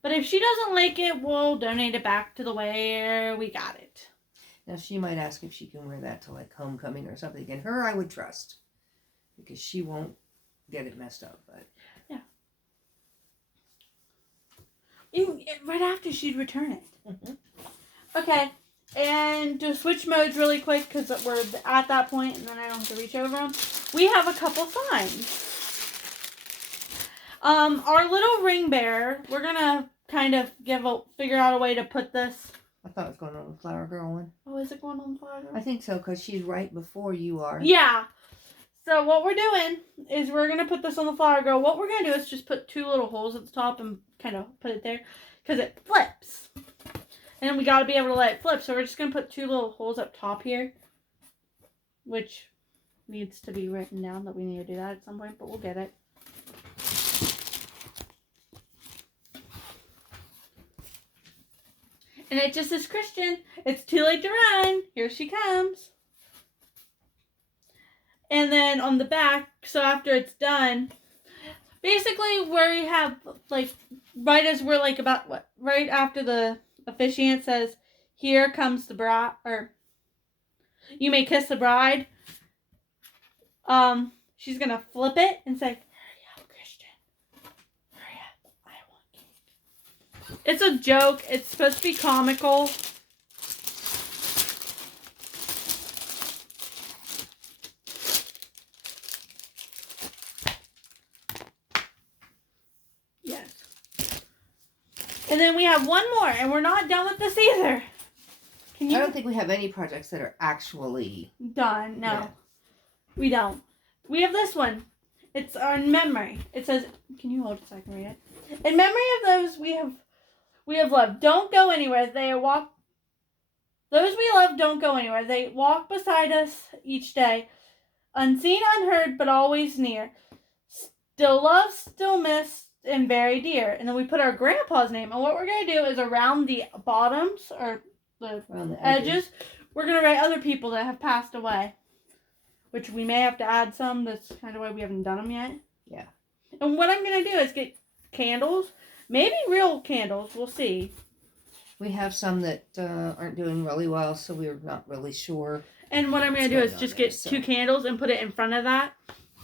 But if she doesn't like it, we'll donate it back to the where we got it. Now, she might ask if she can wear that to, like, homecoming or something. And her, I would trust. Because she won't get it messed up. But yeah. Right after she'd return it. Mm-hmm. Okay. And to switch modes really quick, because we're at that point, and then I don't have to reach over them. We have a couple signs. Our little ring bearer, we're gonna kind of figure out a way to put this. I thought it was going on the Flower Girl one. Oh, is it going on the Flower Girl? I think so, because she's right before you are. Yeah. So what we're doing is we're gonna put this on the Flower Girl. What we're gonna do is just put 2 little holes at the top and kind of put it there, because it flips. And we gotta be able to let it flip, so we're just gonna put 2 little holes up top here, which needs to be written down that we need to do that at some point, but we'll get it. And it just says Christian. It's too late to run. Here she comes. And then on the back, so after it's done, basically where we have, like, right as we're, like, right after the officiant says, here comes the bride, or you may kiss the bride, she's going to flip it and say, hurry up, Christian. Hurry up. I want cake. It's a joke. It's supposed to be comical. Yes. And then we have one more, and we're not done with this either. I don't think we have any projects that are actually done. No. Yeah. We don't. We have this one. It's in memory. It says, can you hold it so I can read it? In memory of those we have loved. Don't go anywhere. Those we love don't go anywhere. They walk beside us each day. Unseen, unheard, but always near. Still loved, still missed, and very dear. And then we put our grandpa's name. And what we're going to do is around the bottoms, or around the edges, we're going to write other people that have passed away. Which we may have to add some. That's kind of why we haven't done them yet. Yeah. And what I'm going to do is get candles. Maybe real candles. We'll see. We have some that aren't doing really well, so we're not really sure. And what I'm going to do is just get 2 candles and put it in front of that.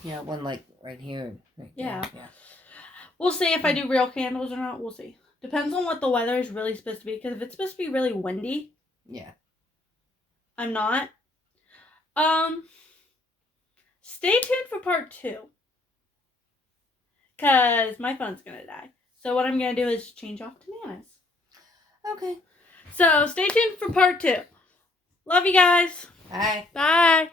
Yeah, one like right here. Right yeah. There. Yeah. We'll see if I do real candles or not. We'll see. Depends on what the weather is really supposed to be. Because if it's supposed to be really windy. Yeah. I'm not. Stay tuned for part 2. Because my phone's going to die. So what I'm going to do is change off to Nana's. Okay. So stay tuned for part 2. Love you guys. Bye. Bye.